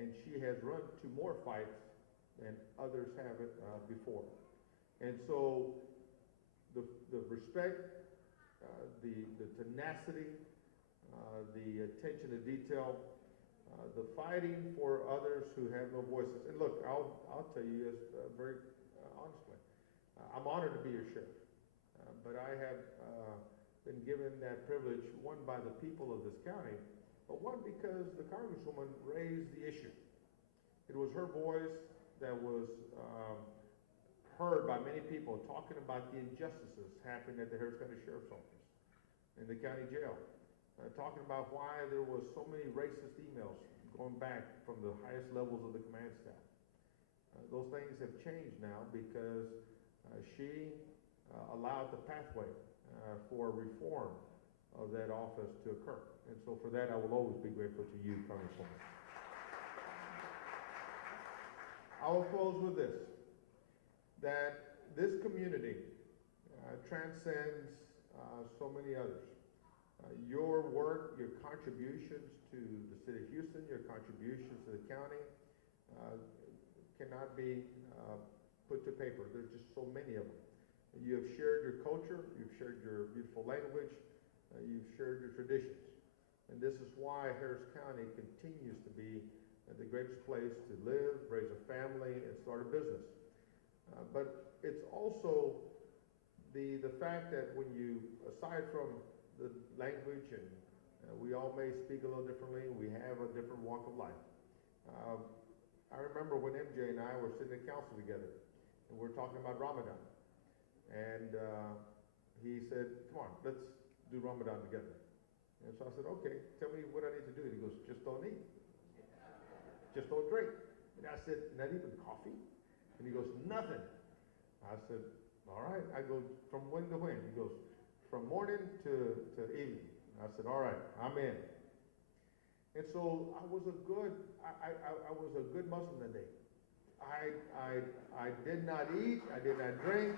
And she has run to more fights than others have it before. And so the respect, the tenacity, the attention to detail, the fighting for others who have no voices. And look, I'll tell you this very honestly. I'm honored to be your sheriff, but I have been given that privilege, one by the people of this county, but one because the Congresswoman raised the issue. It was her voice that was heard by many people talking about the injustices happening at the Harris County Sheriff's Office, in the county jail, talking about why there was so many racist emails going back from the highest levels of the command staff. Those things have changed now because she allowed the pathway for reform of that office to occur. And so for that, I will always be grateful to you, Congresswoman. I will close with this, that this community transcends so many others. Your work, your contributions to the city of Houston, your contributions to the county cannot be put to paper. There's just so many of them. You have shared your culture, you've shared your beautiful language, you've shared your traditions. And this is why Harris County continues to be the greatest place to live, raise a family, and start a business. But it's also the fact that when you, aside from the language, and we all may speak a little differently, we have a different walk of life. I remember when MJ and I were sitting at council together, and we were talking about Ramadan. And he said, come on, let's do Ramadan together. And so I said, okay, tell me what I need to do. And he goes, just don't eat. Just don't drink. And I said, not even coffee? And he goes, nothing. I said, all right. I go, from when to when? He goes, from morning to evening. I said, all right, I'm in. And so I was a good Muslim that day. I did not eat, I did not drink,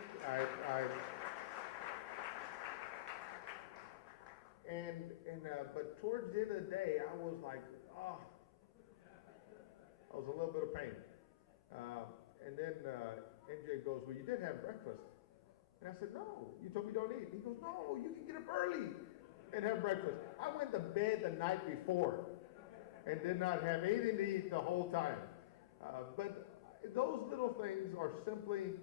but towards the end of the day, I was like, I was a little bit of pain. And then MJ goes, well, you did have breakfast. And I said, no, you told me don't eat. He goes, no, you can get up early and have breakfast. I went to bed the night before and did not have anything to eat the whole time. But those little things are simply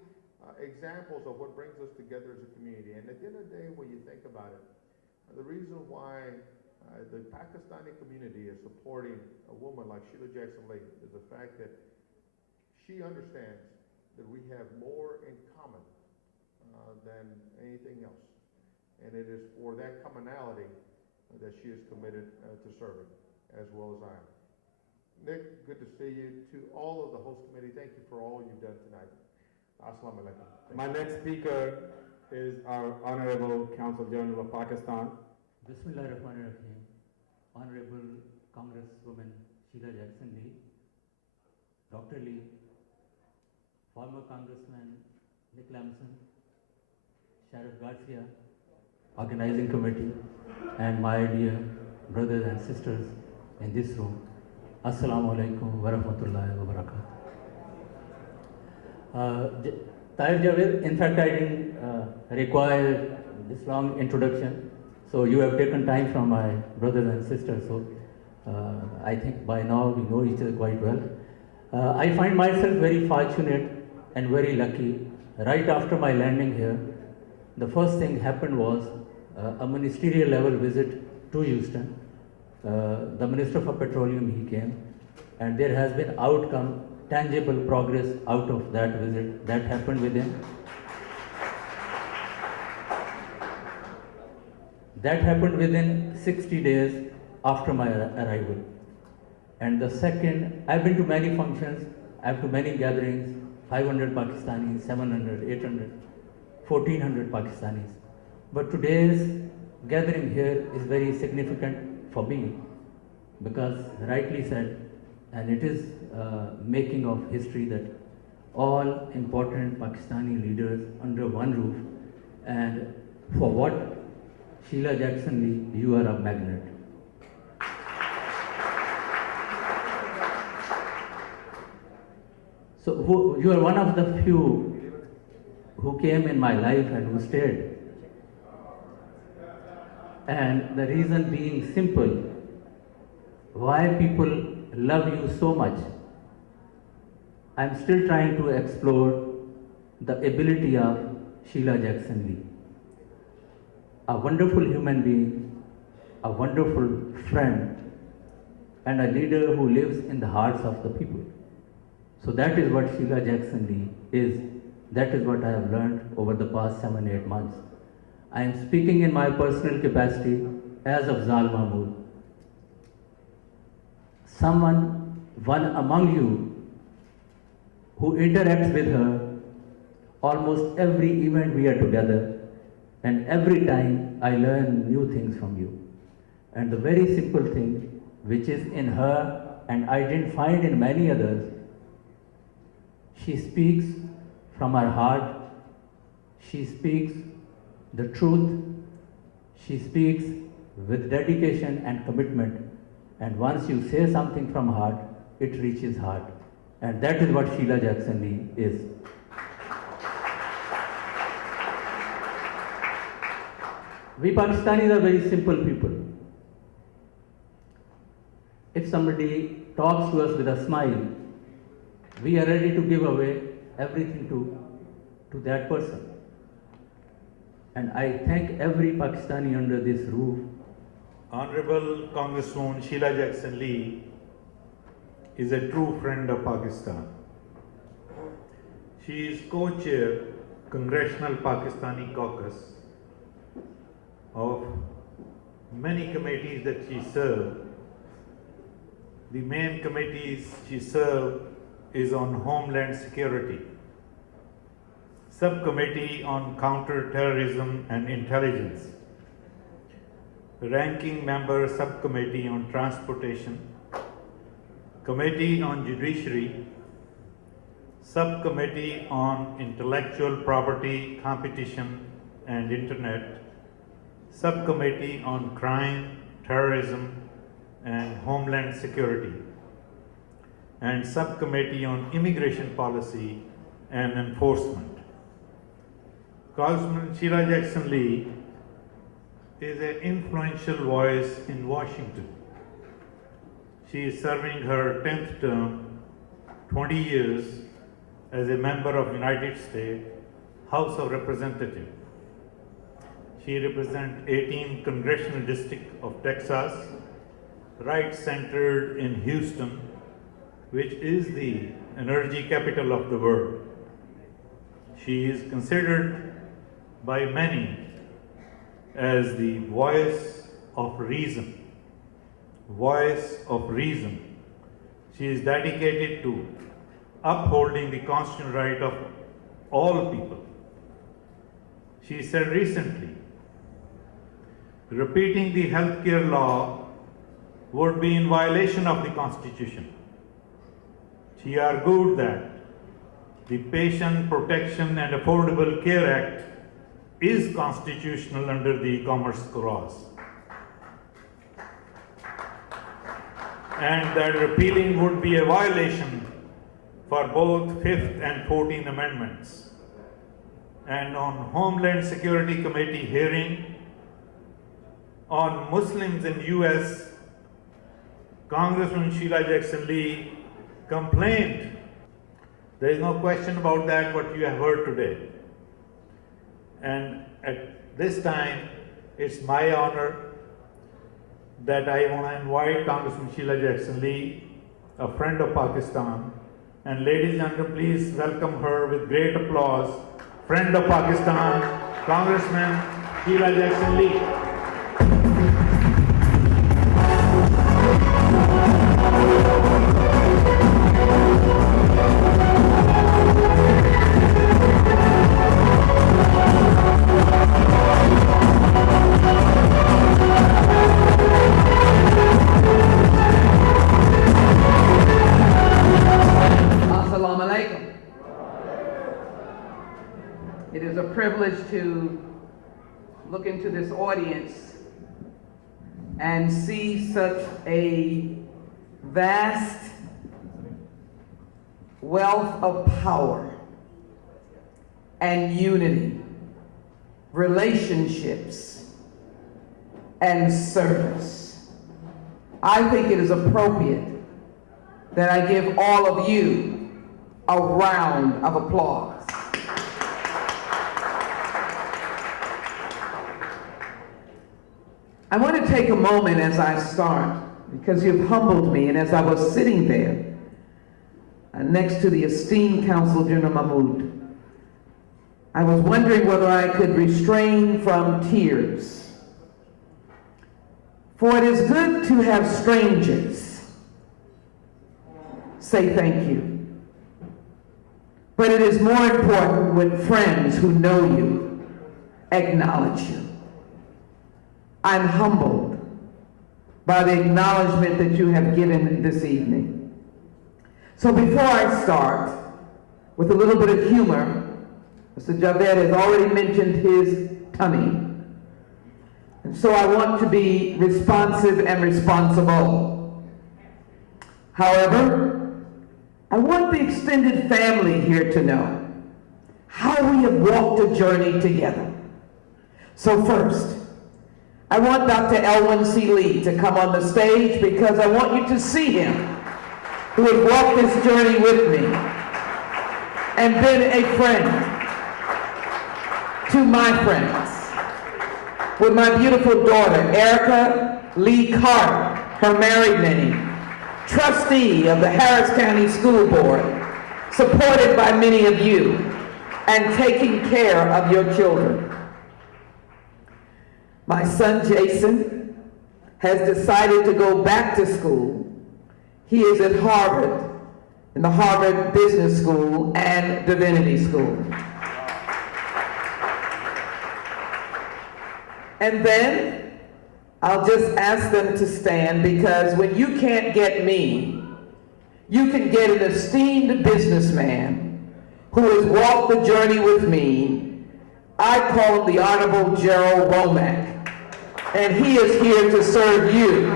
examples of what brings us together as a community. And at the end of the day, when you think about it, the reason why the Pakistani community is supporting a woman like Sheila Jackson-Lee is the fact that she understands that we have more in common than anything else. And it is for that commonality that she is committed to serving, as well as I am. Nick, good to see you. To all of the host committee, thank you for all you've done tonight. Assalamu alaikum. My next speaker is our Honorable Consul General of Pakistan. Bismillahirrahmanirrahim. Honorable Congresswoman Sheila Jackson-Lee, Dr. Lee, former Congressman Nick Lamson, Sheriff Garcia, Organizing Committee, and my dear brothers and sisters in this room. Assalamu alaikum wa rahmatullahi wa barakatuh. Tahir Javed, in fact, I didn't require this long introduction, so you have taken time from my brothers and sisters, so I think by now we know each other quite well. I find myself very fortunate and very lucky. Right after my landing here, the first thing happened was a ministerial level visit to Houston. The Minister for Petroleum, he came, and there has been outcome, tangible progress out of that visit that happened within. That happened within 60 days after my arrival. And the second, I've been to many functions, I've been to many gatherings, 500 Pakistanis, 700, 800, 1400 Pakistanis. But today's gathering here is very significant for me because, rightly said, and it is making of history that all important Pakistani leaders under one roof, and for what Sheila Jackson Lee, you are a magnet. So you are one of the few who came in my life and who stayed. And the reason being simple, why people love you so much. I'm still trying to explore the ability of Sheila Jackson Lee. A wonderful human being, a wonderful friend, and a leader who lives in the hearts of the people. So that is what Sheila Jackson Lee is. That is what I have learned over the past 7-8 months. I am speaking in my personal capacity as Afzal Mahmood. One among you who interacts with her almost every event we are together, and every time I learn new things from you. And the very simple thing which is in her and I didn't find in many others, she speaks from her heart, she speaks the truth, she speaks with dedication and commitment, and once you say something from heart, it reaches heart. And that is what Sheila Jackson Lee is. We Pakistanis are very simple people. If somebody talks to us with a smile, we are ready to give away everything to that person. And I thank every Pakistani under this roof. Honorable Congresswoman Sheila Jackson Lee is a true friend of Pakistan. She is co-chair Congressional Pakistani Caucus of many committees that she served. The main committees she served is on Homeland Security, Subcommittee on Counter-Terrorism and Intelligence, Ranking Member Subcommittee on Transportation, Committee on Judiciary, Subcommittee on Intellectual Property, Competition and Internet, Subcommittee on Crime, Terrorism and Homeland Security, and Subcommittee on Immigration Policy and Enforcement. Congresswoman Sheila Jackson Lee is an influential voice in Washington. She is serving her 10th term, 20 years, as a member of United States House of Representatives. She represents 18th Congressional District of Texas, right centered in Houston, which is the energy capital of the world. She is considered by many as the voice of reason. Voice of reason. She is dedicated to upholding the constitutional right of all people. She said recently, repeating the healthcare law would be in violation of the Constitution. She argued that the Patient Protection and Affordable Care Act is constitutional under the Commerce Clause, and that repealing would be a violation for both 5th and 14th Amendments. And on Homeland Security Committee hearing on Muslims in US, Congresswoman Sheila Jackson-Lee complained. There is no question about that, what you have heard today. And at this time, it's my honor that I want to invite Congresswoman Sheila Jackson-Lee, a friend of Pakistan. And ladies and gentlemen, please welcome her with great applause. Friend of Pakistan, Congressman Sheila Jackson-Lee. It is a privilege to look into this audience and see such a vast wealth of power and unity, relationships, and service. I think it is appropriate that I give all of you a round of applause. I want to take a moment as I start, because you've humbled me, and as I was sitting there next to the esteemed Consul General Mahmoud, I was wondering whether I could restrain from tears. For it is good to have strangers say thank you. But it is more important when friends who know you acknowledge you. I'm humbled by the acknowledgement that you have given this evening. So before I start, with a little bit of humor, Mr. Javed has already mentioned his tummy. And so I want to be responsive and responsible. However, I want the extended family here to know how we have walked a journey together. So first, I want Dr. Elwin C. Lee to come on the stage, because I want you to see him, who has walked this journey with me and been a friend to my friends, with my beautiful daughter, Erica Lee Carter, her married name, trustee of the Harris County School Board, supported by many of you, and taking care of your children. My son, Jason, has decided to go back to school. He is at Harvard, in the Harvard Business School and Divinity School. And then I'll just ask them to stand, because when you can't get me, you can get an esteemed businessman who has walked the journey with me. I call him the Honorable Gerald Womack, and he is here to serve you.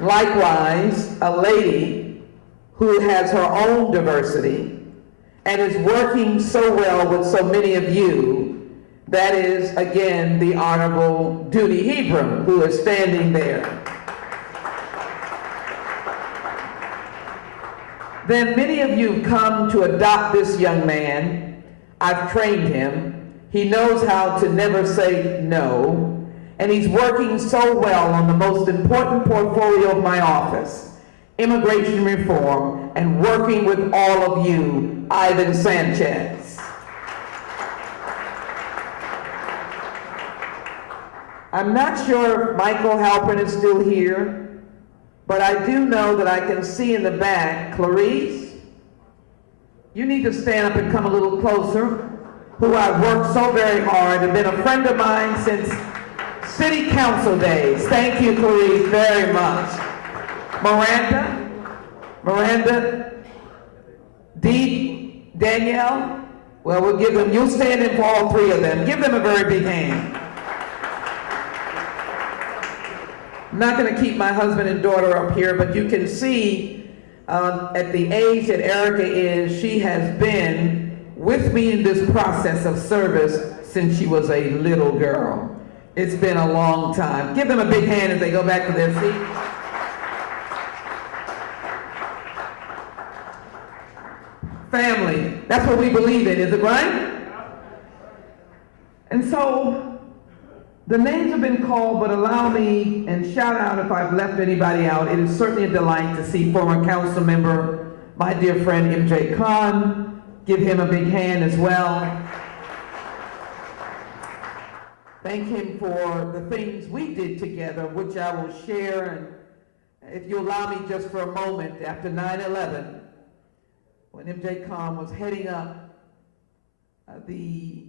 Likewise, a lady who has her own diversity and is working so well with so many of you, that is, again, the Honorable Duty Hebron, who is standing there. Then many of you have come to adopt this young man. I've trained him. He knows how to never say no, and he's working so well on the most important portfolio of my office, immigration reform, and working with all of you, Ivan Sanchez. I'm not sure if Michael Halpern is still here, but I do know that I can see in the back, Clarice, you need to stand up and come a little closer, who I've worked so very hard and been a friend of mine since city council days. Thank you, Clarice, very much. Miranda, Dee, Danielle, well, we'll give them, you'll stand in for all three of them. Give them a very big hand. I'm not going to keep my husband and daughter up here, but you can see at the age that Erica is, she has been with me in this process of service since she was a little girl. It's been a long time. Give them a big hand as they go back to their seat. Family, that's what we believe in, is it right? And so, the names have been called, but allow me, and shout out if I've left anybody out, it is certainly a delight to see former council member, my dear friend MJ Khan. Give him a big hand as well. Thank him for the things we did together, which I will share. And if you allow me just for a moment, after 9/11, when MJ Khan was heading up the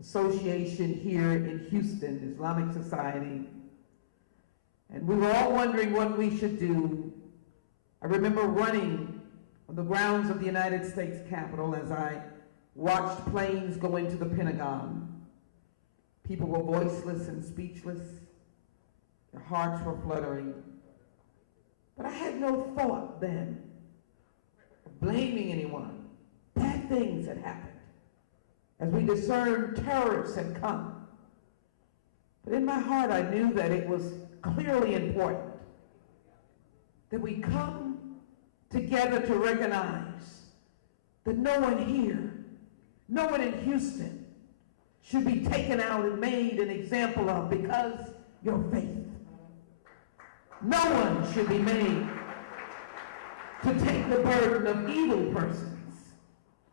association here in Houston, Islamic Society, and we were all wondering what we should do. I remember running on the grounds of the United States Capitol as I watched planes go into the Pentagon. People were voiceless and speechless. Their hearts were fluttering. But I had no thought then of blaming anyone. Bad things had happened. As we discerned, terrorists had come. But in my heart, I knew that it was clearly important that we come together to recognize that no one here, no one in Houston should be taken out and made an example of because your faith. No one should be made to take the burden of evil persons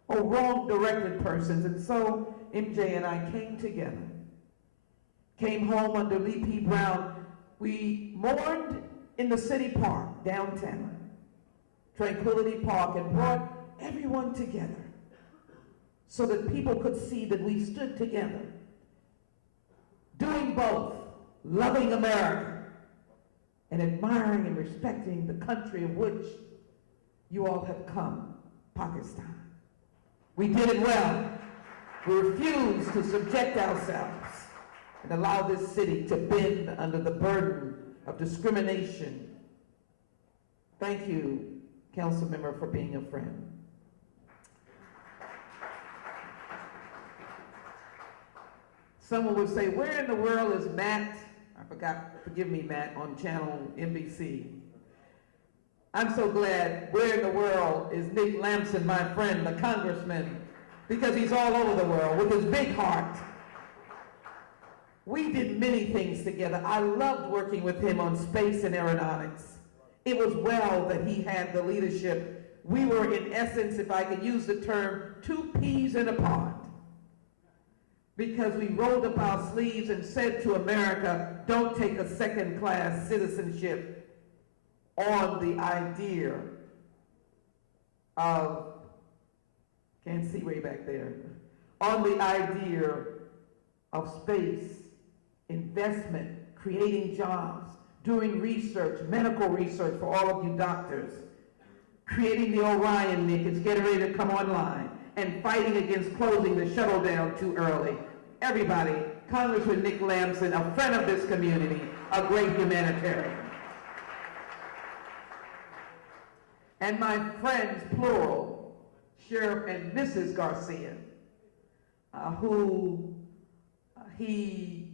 or wrong-directed persons. And so MJ and I came together, came home under Lee P. Brown. We mourned in the city park downtown, Tranquility Park, and brought everyone together so that people could see that we stood together, doing both, loving America and admiring and respecting the country of which you all have come, Pakistan. We did it well. We refused to subject ourselves and allow this city to bend under the burden of discrimination. Thank you, Council Member, for being a friend. Someone would say, where in the world is Matt? I forgot, forgive me, Matt, on channel NBC. I'm so glad, where in the world is Nick Lamson, my friend, the congressman, because he's all over the world with his big heart. We did many things together. I loved working with him on space and aeronautics. It was well that he had the leadership. We were, in essence, if I could use the term, two peas in a pod, because we rolled up our sleeves and said to America, don't take a second-class citizenship on the idea of, can't see way back there, on the idea of space, investment, creating jobs, doing research, medical research for all of you doctors, creating the Orion Nick, it's getting ready to come online, and fighting against closing the shuttle down too early. Everybody, Congressman Nick Lamson, a friend of this community, a great humanitarian. And my friends, plural, Sheriff and Mrs. Garcia, who he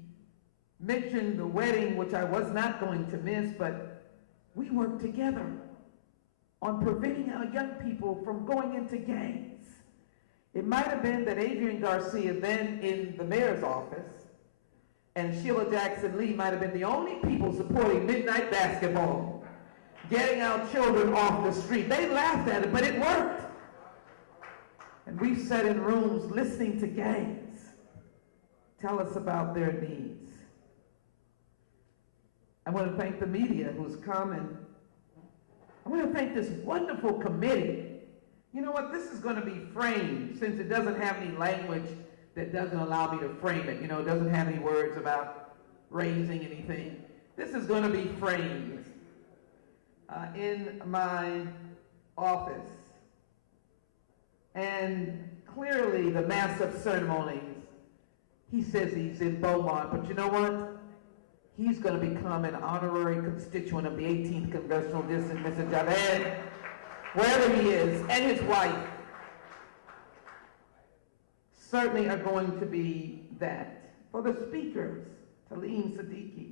mentioned the wedding, which I was not going to miss, but we worked together on preventing our young people from going into gangs. It might have been that Adrian Garcia, then in the mayor's office, and Sheila Jackson Lee might have been the only people supporting midnight basketball, getting our children off the street. They laughed at it, but it worked. And we sat in rooms listening to gangs tell us about their needs. I want to thank the media who's come, and I want to thank this wonderful committee. You know what, this is going to be framed, since it doesn't have any language that doesn't allow me to frame it. You know, it doesn't have any words about raising anything. This is going to be framed in my office. And clearly the master of ceremonies, he says he's in Beaumont, but you know what? He's going to become an honorary constituent of the 18th Congressional District, Mr. Javed, wherever he is, and his wife certainly are going to be that. For the speakers, Taleem Siddiqui,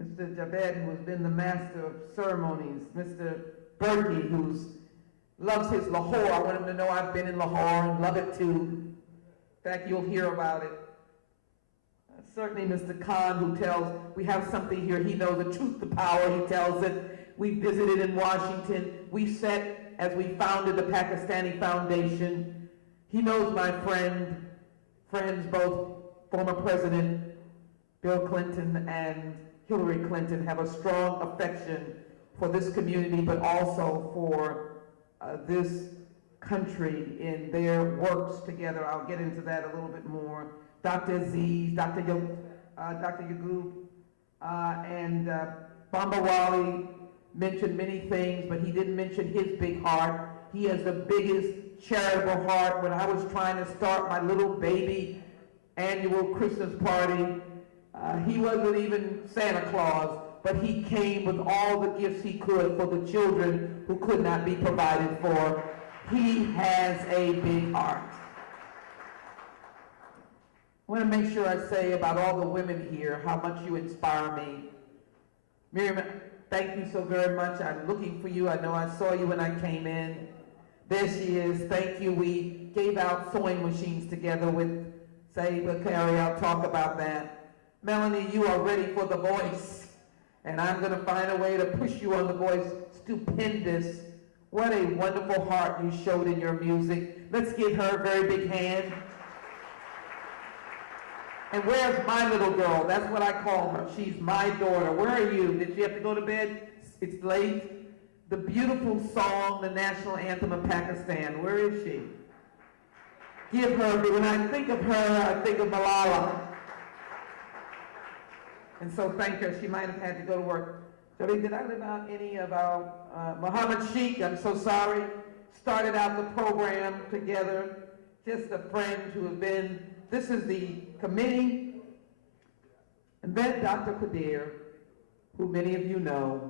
Mr. Javed, who has been the master of ceremonies, Mr. Berkey, who loves his Lahore. I want him to know I've been in Lahore and love it too. In fact, you'll hear about it. Certainly Mr. Khan, who tells, we have something here, he knows the truth, the power, he tells it. We visited in Washington. We sat as we founded the Pakistani Foundation. He knows my friends, both former President Bill Clinton and Hillary Clinton have a strong affection for this community, but also for this country in their works together. I'll get into that a little bit more. Dr. Aziz, Dr. Yagub, and Bamba Wali mentioned many things, but he didn't mention his big heart. He has the biggest charitable heart. When I was trying to start my little baby annual Christmas party, he wasn't even Santa Claus, but he came with all the gifts he could for the children who could not be provided for. He has a big heart. I want to make sure I say about all the women here how much you inspire me. Miriam, thank you so very much. I'm looking for you. I know I saw you when I came in. There she is. Thank you. We gave out sewing machines together with Saiba Carey. I'll talk about that. Melanie, you are ready for The Voice. And I'm going to find a way to push you on The Voice. Stupendous. What a wonderful heart you showed in your music. Let's give her a very big hand. And where's my little girl? That's what I call her. She's my daughter. Where are you? Did you have to go to bed? It's late. The beautiful song, the national anthem of Pakistan. Where is she? Give her, when I think of her, I think of Malala. And so thank her. She might have had to go to work. Joey, did I leave out any of our, Muhammad Shike, I'm so sorry, started out the program together. Just a friend who has been, this is the committee. And then Dr. Qadir, who many of you know.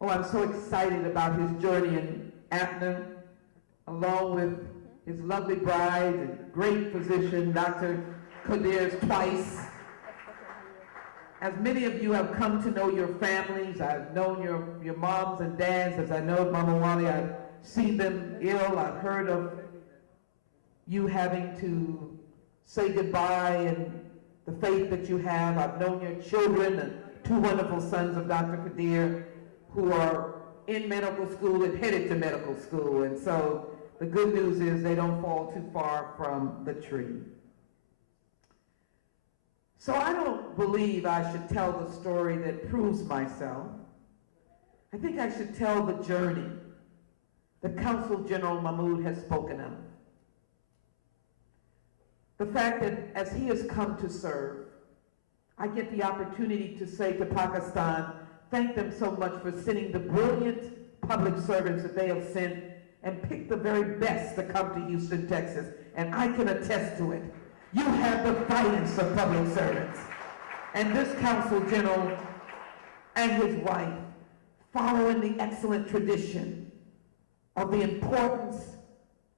Oh, I'm so excited about his journey in Atnam, along with his lovely bride and great physician, Dr. Qadir's twice. As many of you have come to know your families, I've known your moms and dads, as I know Mama Wali, I've seen them ill, I've heard of you having to say goodbye and the faith that you have. I've known your children and two wonderful sons of Dr. Qadir who are in medical school and headed to medical school. And so the good news is they don't fall too far from the tree. So I don't believe I should tell the story that proves myself. I think I should tell the journey that Consul General Mahmoud has spoken of. The fact that as he has come to serve, I get the opportunity to say to Pakistan, thank them so much for sending the brilliant public servants that they have sent and pick the very best to come to Houston, Texas. And I can attest to it. You have the finest of public servants. And this Consul General and his wife, following the excellent tradition of the importance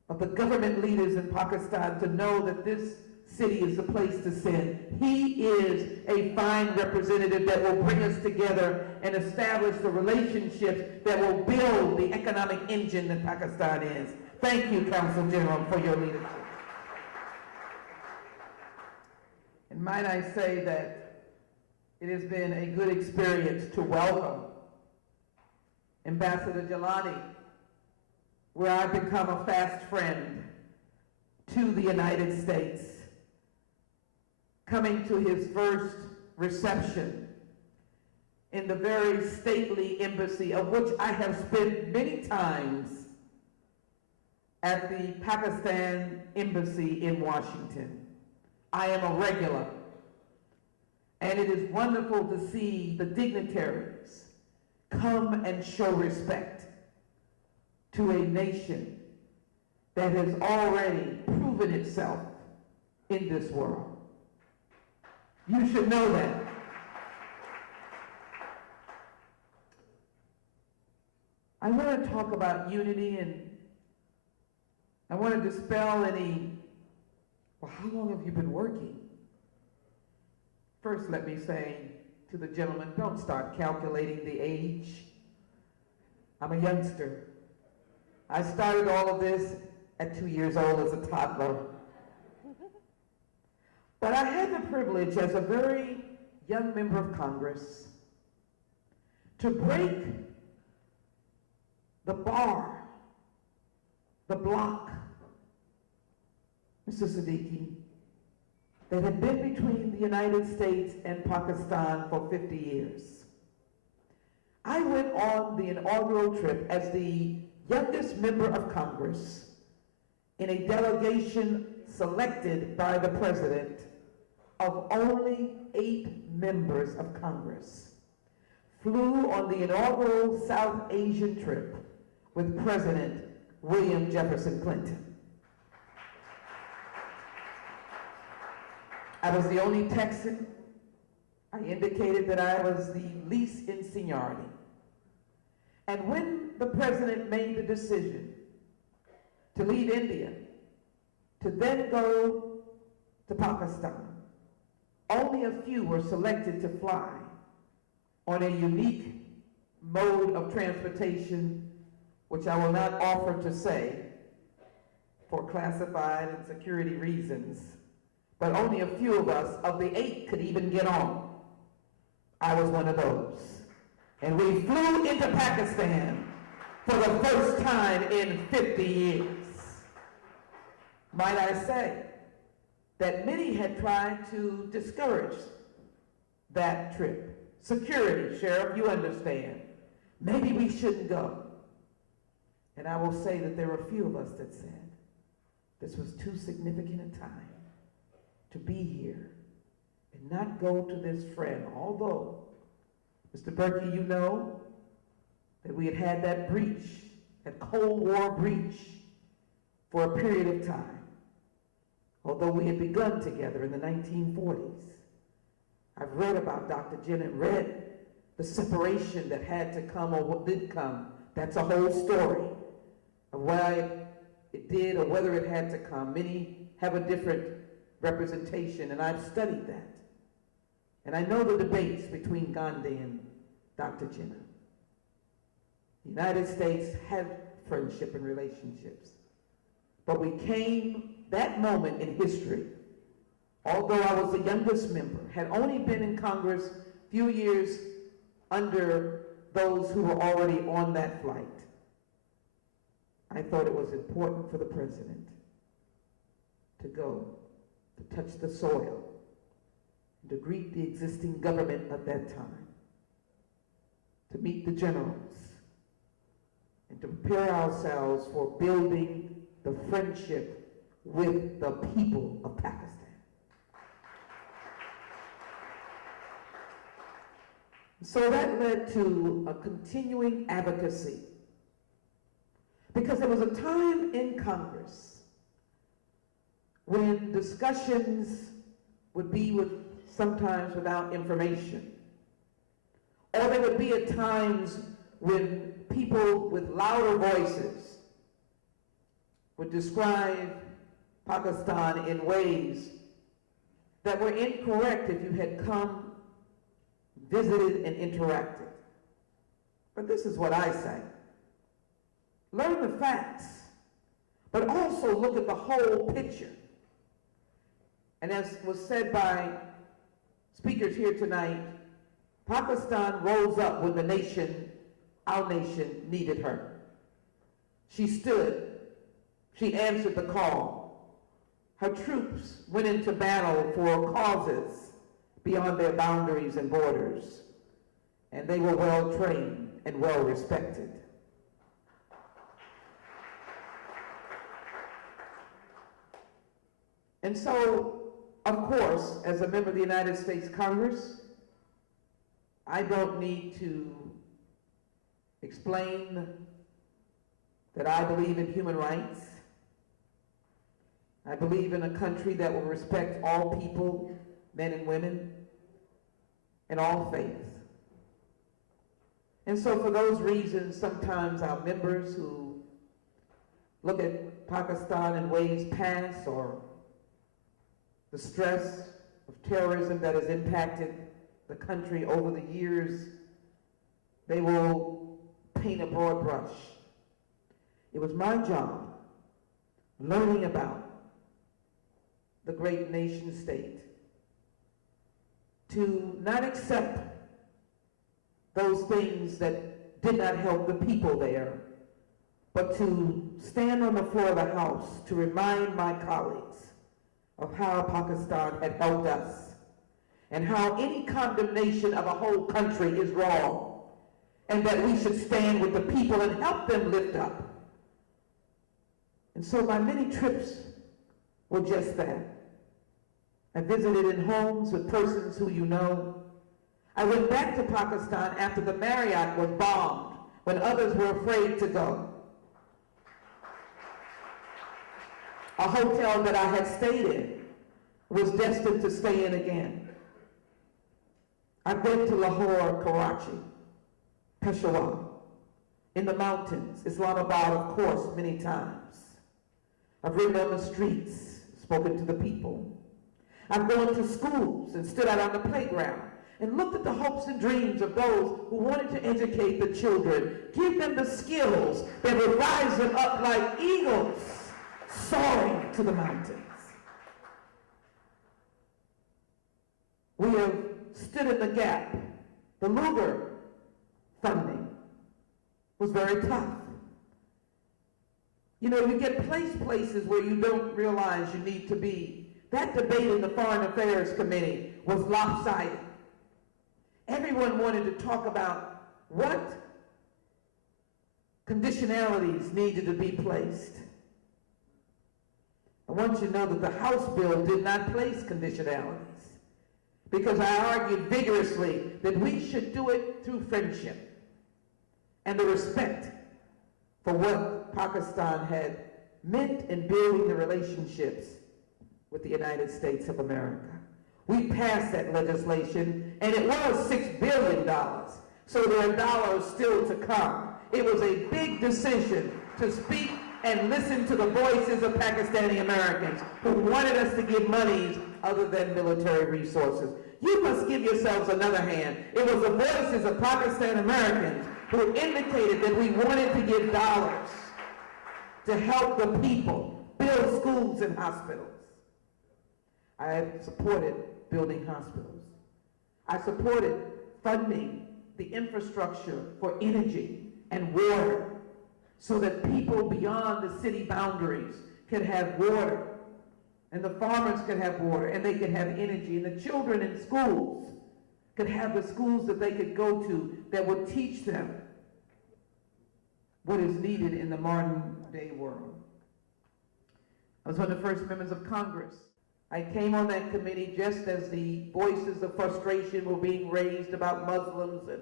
of the government leaders in Pakistan to know that this city is the place to send. He is a fine representative that will bring us together and establish the relationships that will build the economic engine that Pakistan is. Thank you, Consul General, for your leadership. And might I say that it has been a good experience to welcome Ambassador Jelani, where I've become a fast friend, to the United States, coming to his first reception in the very stately embassy, of which I have spent many times at the Pakistan Embassy in Washington. I am a regular, and it is wonderful to see the dignitaries come and show respect to a nation that has already proven itself in this world. You should know that. I want to talk about unity, and I want to dispel any, well, how long have you been working? First, let me say to the gentleman, don't start calculating the age. I'm a youngster. I started all of this at 2 years old as a toddler. But I had the privilege as a very young member of Congress to break the bar, the block, Mr. Siddiqui, that had been between the United States and Pakistan for 50 years. I went on the inaugural trip as the youngest member of Congress in a delegation selected by the President of only 8 members of Congress. Flew on the inaugural South Asian trip with President William Jefferson Clinton. I was the only Texan. I indicated that I was the least in seniority. And when the president made the decision to leave India, to then go to Pakistan, only a few were selected to fly on a unique mode of transportation, which I will not offer to say for classified and security reasons, but only a few of us, of the 8, could even get on. I was one of those. And we flew into Pakistan for the first time in 50 years. Might I say that many had tried to discourage that trip. Security, Sheriff, you understand. Maybe we shouldn't go. And I will say that there were a few of us that said this was too significant a time to be here and not go to this friend. Although, Mr. Berkey, you know that we had had that breach, that Cold War breach, for a period of time. Although we had begun together in the 1940s. I've read about Dr. Jenner, read the separation that had to come or what did come. That's a whole story of why it did or whether it had to come. Many have a different representation, and I've studied that. And I know the debates between Gandhi and Dr. Jinnah. The United States had friendship and relationships. But we came, that moment in history, although I was the youngest member, had only been in Congress a few years under those who were already on that flight. I thought it was important for the president to go, to touch the soil, and to greet the existing government at that time, to meet the generals, and to prepare ourselves for building the friendship with the people of Pakistan. So that led to a continuing advocacy, because there was a time in Congress when discussions would be sometimes without information, or there would be at times when people with louder voices would describe Pakistan in ways that were incorrect if you had come, visited, and interacted. But this is what I say. Learn the facts, but also look at the whole picture. And as was said by speakers here tonight, Pakistan rose up when the nation, our nation, needed her. She stood. She answered the call. Her troops went into battle for causes beyond their boundaries and borders, and they were well trained and well respected. And so, of course, as a member of the United States Congress, I don't need to explain that I believe in human rights. I believe in a country that will respect all people, men and women, and all faiths. And so for those reasons, sometimes our members who look at Pakistan in ways past or the stress of terrorism that has impacted the country over the years, they will paint a broad brush. It was my job, learning about the great nation state, to not accept those things that did not help the people there, but to stand on the floor of the House to remind my colleagues of how Pakistan had helped us and how any condemnation of a whole country is wrong, and that we should stand with the people and help them lift up. And so my many trips were just that. I visited in homes with persons who you know. I went back to Pakistan after the Marriott was bombed, when others were afraid to go. A hotel that I had stayed in was destined to stay in again. I've been to Lahore, Karachi, Peshawar, in the mountains, Islamabad, of course, many times. I've ridden on the streets, spoken to the people. I've gone to schools and stood out on the playground and looked at the hopes and dreams of those who wanted to educate the children, give them the skills that would rise them up like eagles soaring to the mountains. We have stood in the gap. The Lugar funding was very tough. You know, you get placed places where you don't realize you need to be. That debate in the Foreign Affairs Committee was lopsided. Everyone wanted to talk about what conditionalities needed to be placed. I want you to know that the House bill did not place conditionalities, because I argued vigorously that we should do it through friendship and the respect for what Pakistan had meant in building the relationships with the United States of America. We passed that legislation, and it was $6 billion, so there are dollars still to come. It was a big decision to speak and listen to the voices of Pakistani Americans who wanted us to give monies other than military resources. You must give yourselves another hand. It was the voices of Pakistan Americans who indicated that we wanted to give dollars to help the people build schools and hospitals. I have supported building hospitals. I supported funding the infrastructure for energy and water so that people beyond the city boundaries could have water, and the farmers could have water, and they could have energy, and the children in schools could have the schools that they could go to that would teach them what is needed in the modern day world. I was one of the first members of Congress. I came on that committee just as the voices of frustration were being raised about Muslims and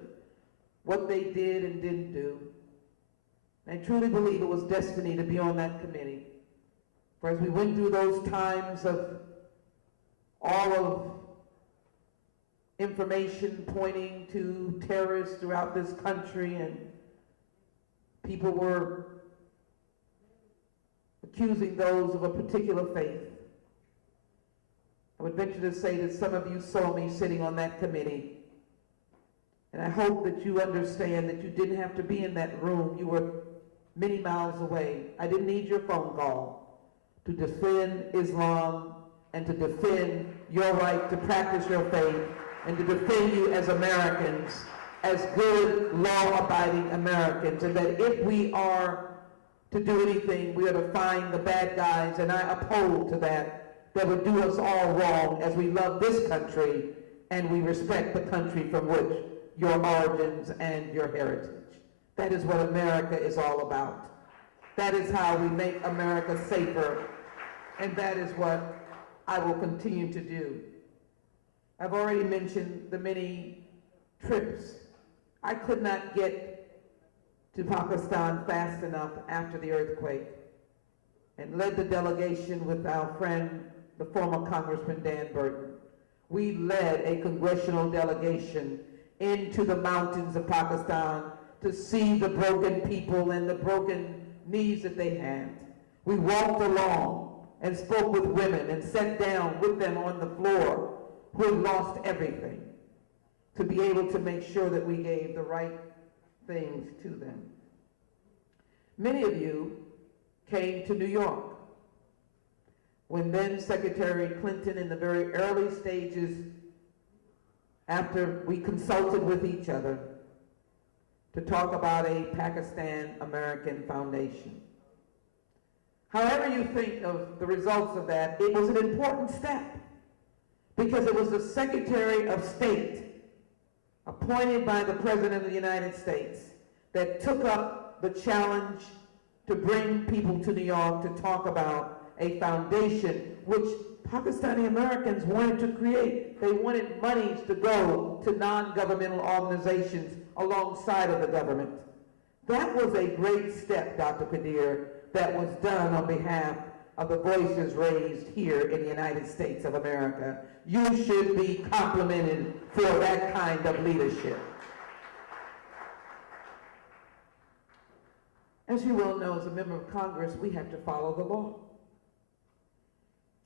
what they did and didn't do. I truly believe it was destiny to be on that committee. For as we went through those times of all of information pointing to terrorists throughout this country, and people were accusing those of a particular faith, I would venture to say that some of you saw me sitting on that committee. And I hope that you understand that you didn't have to be in that room. You were many miles away. I didn't need your phone call to defend Islam and to defend your right to practice your faith and to defend you as Americans, as good, law-abiding Americans. And that if we are to do anything, we are to find the bad guys, and I uphold to that would do us all wrong, as we love this country and we respect the country from which your origins and your heritage. That is what America is all about. That is how we make America safer, and that is what I will continue to do. I've already mentioned the many trips. I could not get to Pakistan fast enough after the earthquake and led the delegation with our friend, the former Congressman Dan Burton. We led a congressional delegation into the mountains of Pakistan to see the broken people and the broken needs that they had. We walked along and spoke with women and sat down with them on the floor who had lost everything to be able to make sure that we gave the right things to them. Many of you came to New York when then Secretary Clinton, in the very early stages after we consulted with each other, to talk about a Pakistan-American Foundation. However you think of the results of that, it was an important step because it was the Secretary of State appointed by the President of the United States that took up the challenge to bring people to New York to talk about a foundation which Pakistani Americans wanted to create. They wanted monies to go to non-governmental organizations alongside of the government. That was a great step, Dr. Kadir, that was done on behalf of the voices raised here in the United States of America. You should be complimented for that kind of leadership. As you well know, as a member of Congress, we have to follow the law.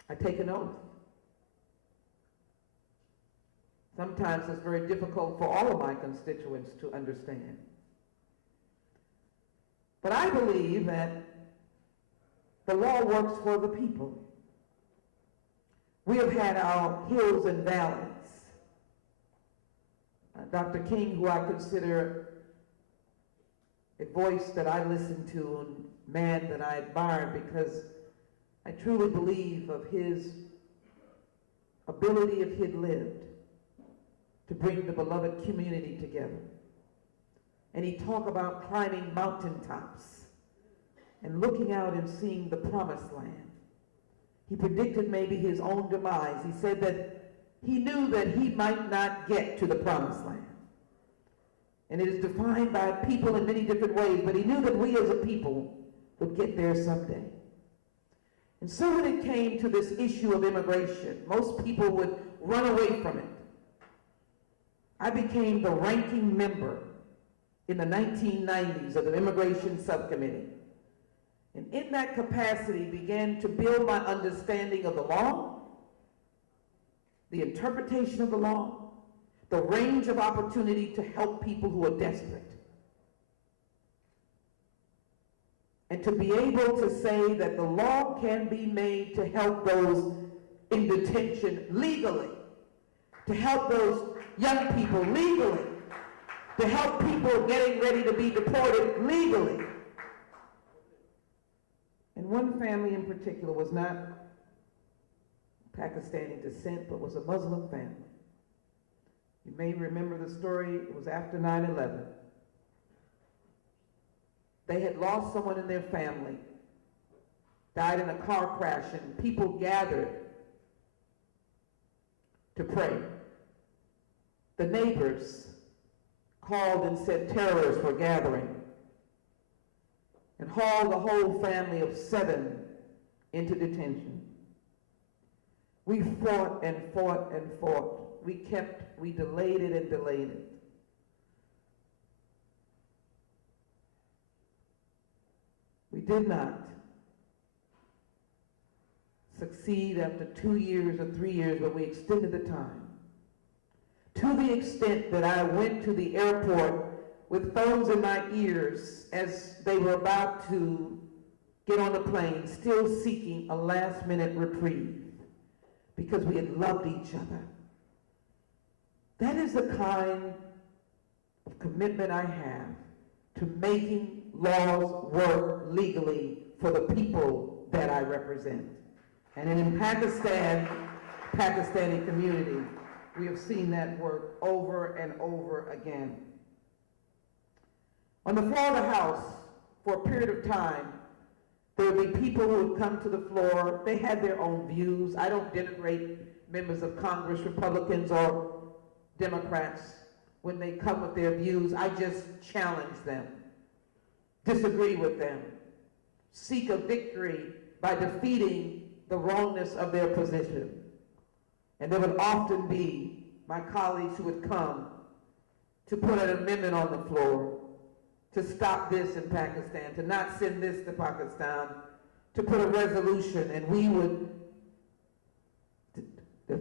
I take an oath. Sometimes it's very difficult for all of my constituents to understand. But I believe that the law works for the people. We have had our hills and valleys. Dr. King, who I consider a voice that I listen to and man that I admire because I truly believe of his ability, if he'd lived, to bring the beloved community together. And he talked about climbing mountaintops and looking out and seeing the promised land. He predicted maybe his own demise. He said that he knew that he might not get to the promised land. And it is defined by people in many different ways, but he knew that we as a people would get there someday. And so when it came to this issue of immigration, most people would run away from it. I became the ranking member in the 1990s of the Immigration Subcommittee. And in that capacity began to build my understanding of the law, the interpretation of the law, the range of opportunity to help people who are desperate. And to be able to say that the law can be made to help those in detention legally, to help those young people legally, to help people getting ready to be deported legally. And one family in particular was not Pakistani descent, but was a Muslim family. You may remember the story, it was after 9/11. They had lost someone in their family, died in a car crash, and people gathered to pray. The neighbors called and said terrorists were gathering and hauled the whole family of 7 into detention. We fought and fought and fought. We delayed it and delayed it. We did not succeed after 2 years or 3 years, but we extended the time. To the extent that I went to the airport with phones in my ears as they were about to get on the plane, still seeking a last-minute reprieve because we had loved each other. That is the kind of commitment I have to making laws work legally for the people that I represent. And in Pakistani community, we have seen that work over and over again. On the floor of the House, for a period of time, there would be people who would come to the floor. They had their own views. I don't denigrate members of Congress, Republicans or Democrats, when they come with their views. I just challenge them. disagree with them, seek a victory by defeating the wrongness of their position. And there would often be my colleagues who would come to put an amendment on the floor to stop this in Pakistan, to not send this to Pakistan, to put a resolution, and we would, I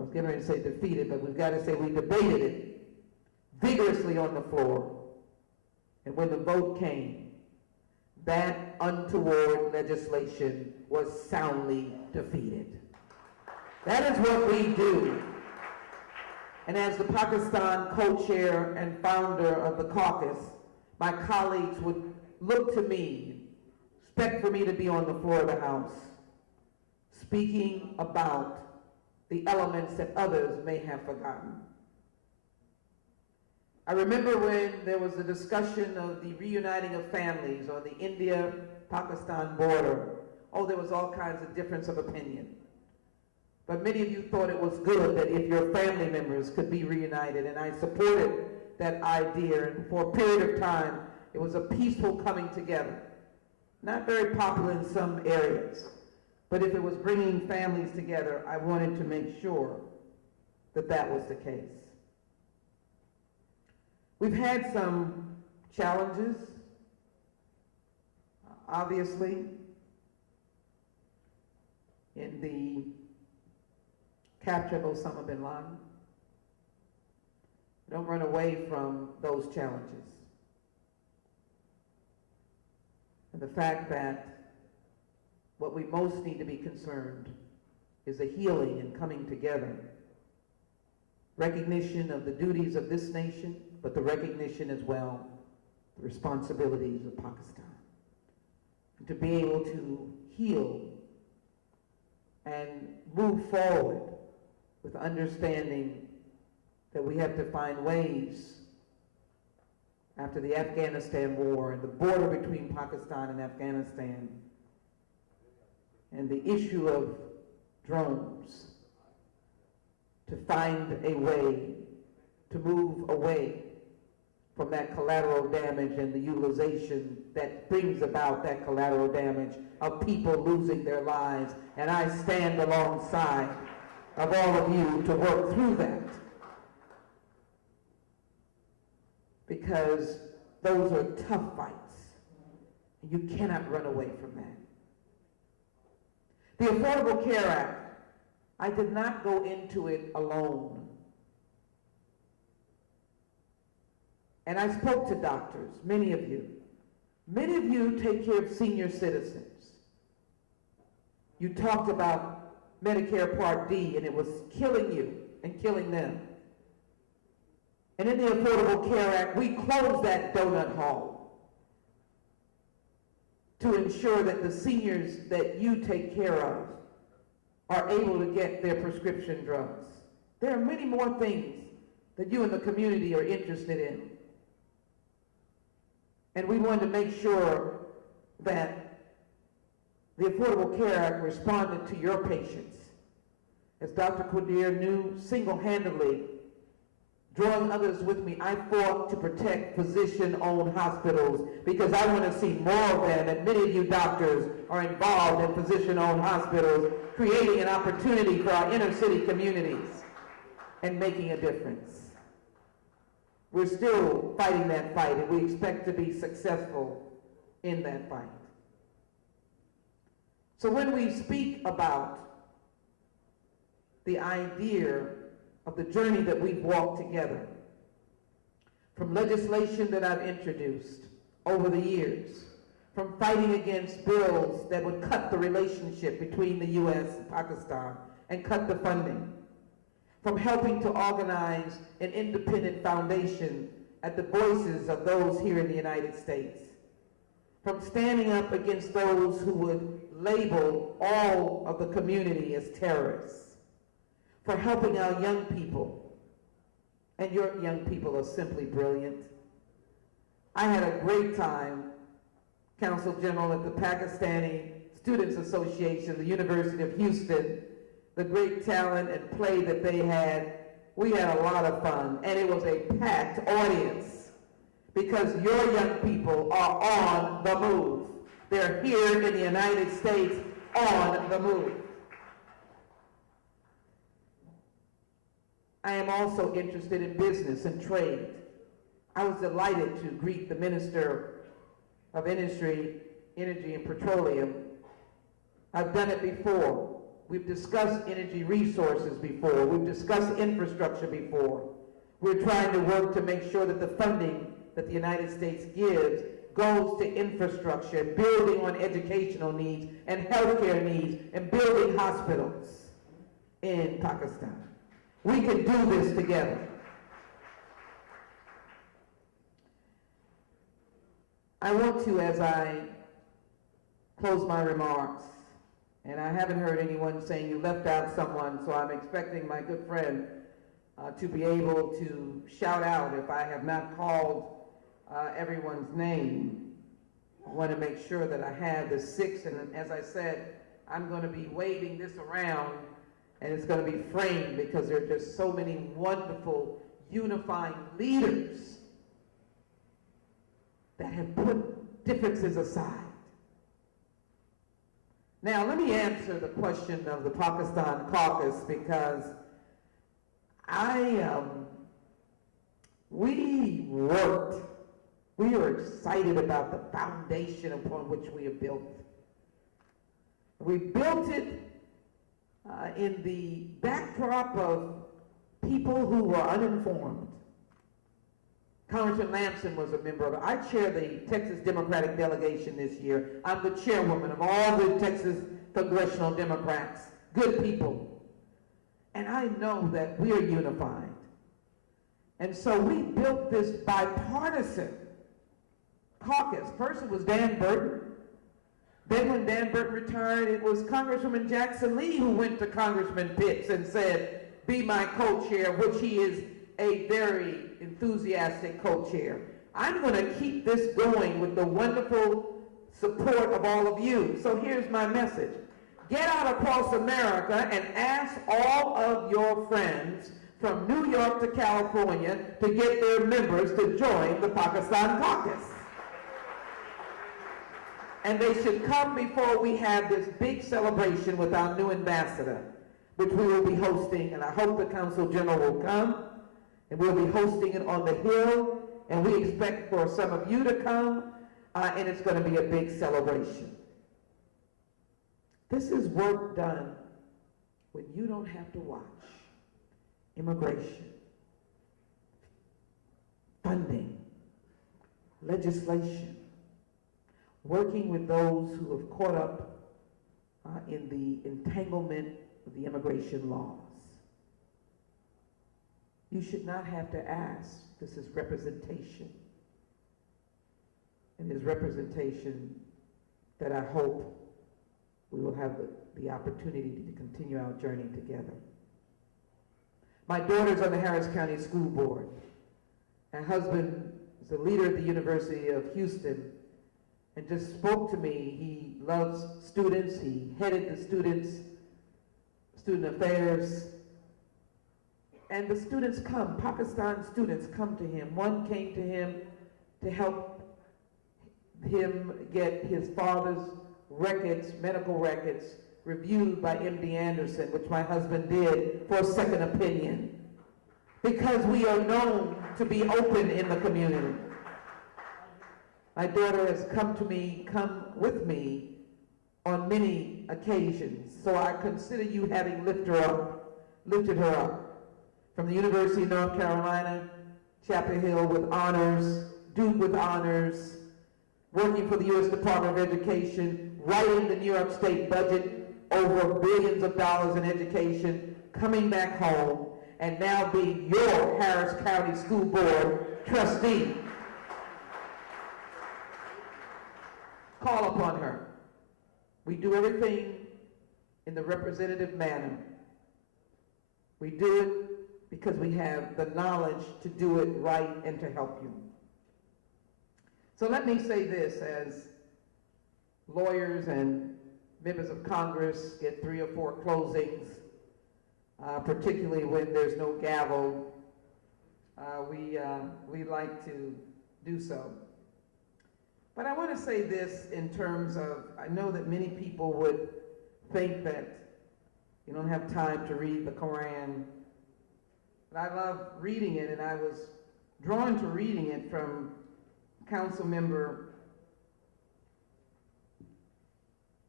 was getting ready to say defeated, but we've got to say we debated it vigorously on the floor. And when the vote came, that untoward legislation was soundly defeated. That is what we do. And as the Pakistan co-chair and founder of the caucus, my colleagues would look to me, expect for me to be on the floor of the House, speaking about the elements that others may have forgotten. I remember when there was a discussion of the reuniting of families on the India-Pakistan border. Oh, there was all kinds of difference of opinion. But many of you thought it was good that if your family members could be reunited, and I supported that idea, and for a period of time, it was a peaceful coming together. Not very popular in some areas, but if it was bringing families together, I wanted to make sure that that was the case. We've had some challenges, obviously, in the capture of Osama bin Laden. Don't run away from those challenges. And the fact that what we most need to be concerned is a healing and coming together. Recognition of the duties of this nation, but the recognition as well, the responsibilities of Pakistan. And to be able to heal and move forward with understanding that we have to find ways after the Afghanistan war and the border between Pakistan and Afghanistan and the issue of drones, to find a way to move away from that collateral damage and the utilization that brings about that collateral damage of people losing their lives. And I stand alongside of all of you to work through that, because those are tough fights. You cannot run away from that. The Affordable Care Act, I did not go into it alone. And I spoke to doctors, many of you. Many of you take care of senior citizens. You talked about Medicare Part D, and it was killing you and killing them. And in the Affordable Care Act, we closed that donut hole to ensure that the seniors that you take care of are able to get their prescription drugs. There are many more things that you in the community are interested in. And we wanted to make sure that the Affordable Care Act responded to your patients. As Dr. Quadir knew, single-handedly, drawing others with me, I fought to protect physician-owned hospitals because I want to see more of them, and many of you doctors are involved in physician-owned hospitals, creating an opportunity for our inner-city communities and making a difference. We're still fighting that fight, and we expect to be successful in that fight. So when we speak about the idea of the journey that we've walked together, from legislation that I've introduced over the years, from fighting against bills that would cut the relationship between the U.S. and Pakistan and cut the funding, from helping to organize an independent foundation at the voices of those here in the United States, from standing up against those who would label all of the community as terrorists, for helping our young people. And your young people are simply brilliant. I had a great time, Counsel General, at the Pakistani Students Association, the University of Houston, the great talent and play that they had. We had a lot of fun, and it was a packed audience because your young people are on the move. They're here in the United States on the move. I am also interested in business and trade. I was delighted to greet the Minister of Industry, Energy and Petroleum. I've done it before. We've discussed energy resources before. We've discussed infrastructure before. We're trying to work to make sure that the funding that the United States gives goes to infrastructure, building on educational needs and healthcare needs, and building hospitals in Pakistan. We can do this together. I want to, as I close my remarks, and I haven't heard anyone saying you left out someone, so I'm expecting my good friend to be able to shout out if I have not called everyone's name. I want to make sure that I have the 6, and as I said, I'm going to be waving this around, and it's going to be framed because there are just so many wonderful, unifying leaders that have put differences aside. Now, let me answer the question of the Pakistan caucus, because we are excited about the foundation upon which we have built. We built it in the backdrop of people who were uninformed. Congressman Lamson was a member of it. I chair the Texas Democratic delegation this year. I'm the chairwoman of all the Texas congressional Democrats, good people. And I know that we are unified. And so we built this bipartisan caucus. First it was Dan Burton. Then when Dan Burton retired, it was Congresswoman Jackson Lee who went to Congressman Pitts and said, be my co-chair, which he is a very enthusiastic co-chair. I'm going to keep this going with the wonderful support of all of you. So here's my message. Get out across America and ask all of your friends from New York to California to get their members to join the Pakistan caucus. And they should come before we have this big celebration with our new ambassador, which we will be hosting, and I hope the Consul General will come, and we'll be hosting it on the Hill, and we expect for some of you to come, and it's going to be a big celebration. This is work done when you don't have to watch. Immigration, funding, legislation, working with those who have caught up in the entanglement of the immigration laws. You should not have to ask. This is representation. And it is representation that I hope we will have the opportunity to continue our journey together. My daughter's on the Harris County School Board. My husband is a leader at the University of Houston and just spoke to me. He loves students. He headed the student affairs. And the students come, Pakistan students come to him. One came to him to help him get his father's records, medical records, reviewed by MD Anderson, which my husband did for a second opinion. Because we are known to be open in the community. My daughter has come with me on many occasions, so I consider you having lifted her up. From the University of North Carolina, Chapel Hill with honors, Duke with honors, working for the U.S. Department of Education, writing the New York State budget, over billions of dollars in education, coming back home, and now being your Harris County School Board trustee. Call upon her. We do everything in the representative manner. We do it because we have the knowledge to do it right and to help you. So let me say this, as lawyers and members of Congress get 3 or 4 closings, particularly when there's no gavel. We like to do so. But I want to say this in terms of, I know that many people would think that you don't have time to read the Quran, but I love reading it, and I was drawn to reading it from Council Member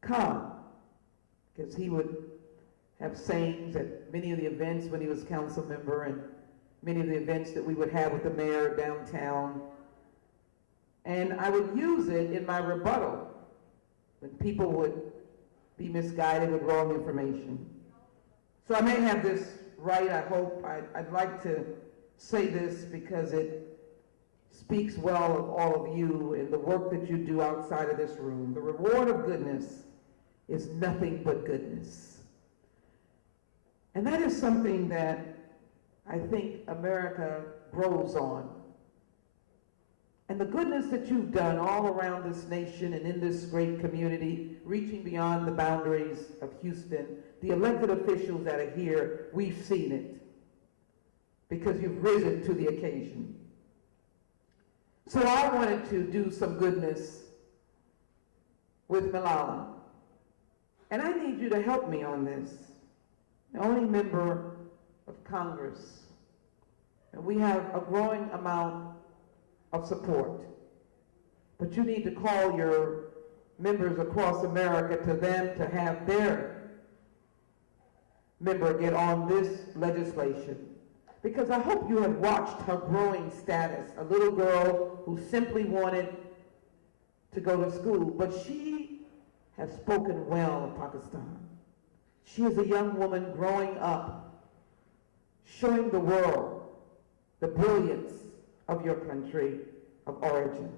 Khan, because he would have sayings at many of the events when he was council member and many of the events that we would have with the mayor downtown. And I would use it in my rebuttal when people would be misguided with wrong information. So I may have this right, I hope. I'd like to say this because it speaks well of all of you and the work that you do outside of this room. The reward of goodness is nothing but goodness. And that is something that I think America grows on. And the goodness that you've done all around this nation and in this great community, reaching beyond the boundaries of Houston, the elected officials that are here, we've seen it because you've risen to the occasion. So I wanted to do some goodness with Malala. And I need you to help me on this. The only member of Congress, and we have a growing amount of support. But you need to call your members across America to them to have their member get on this legislation. Because I hope you have watched her growing status, a little girl who simply wanted to go to school, but she has spoken well of Pakistan. She is a young woman growing up, showing the world the brilliance of your country of origin.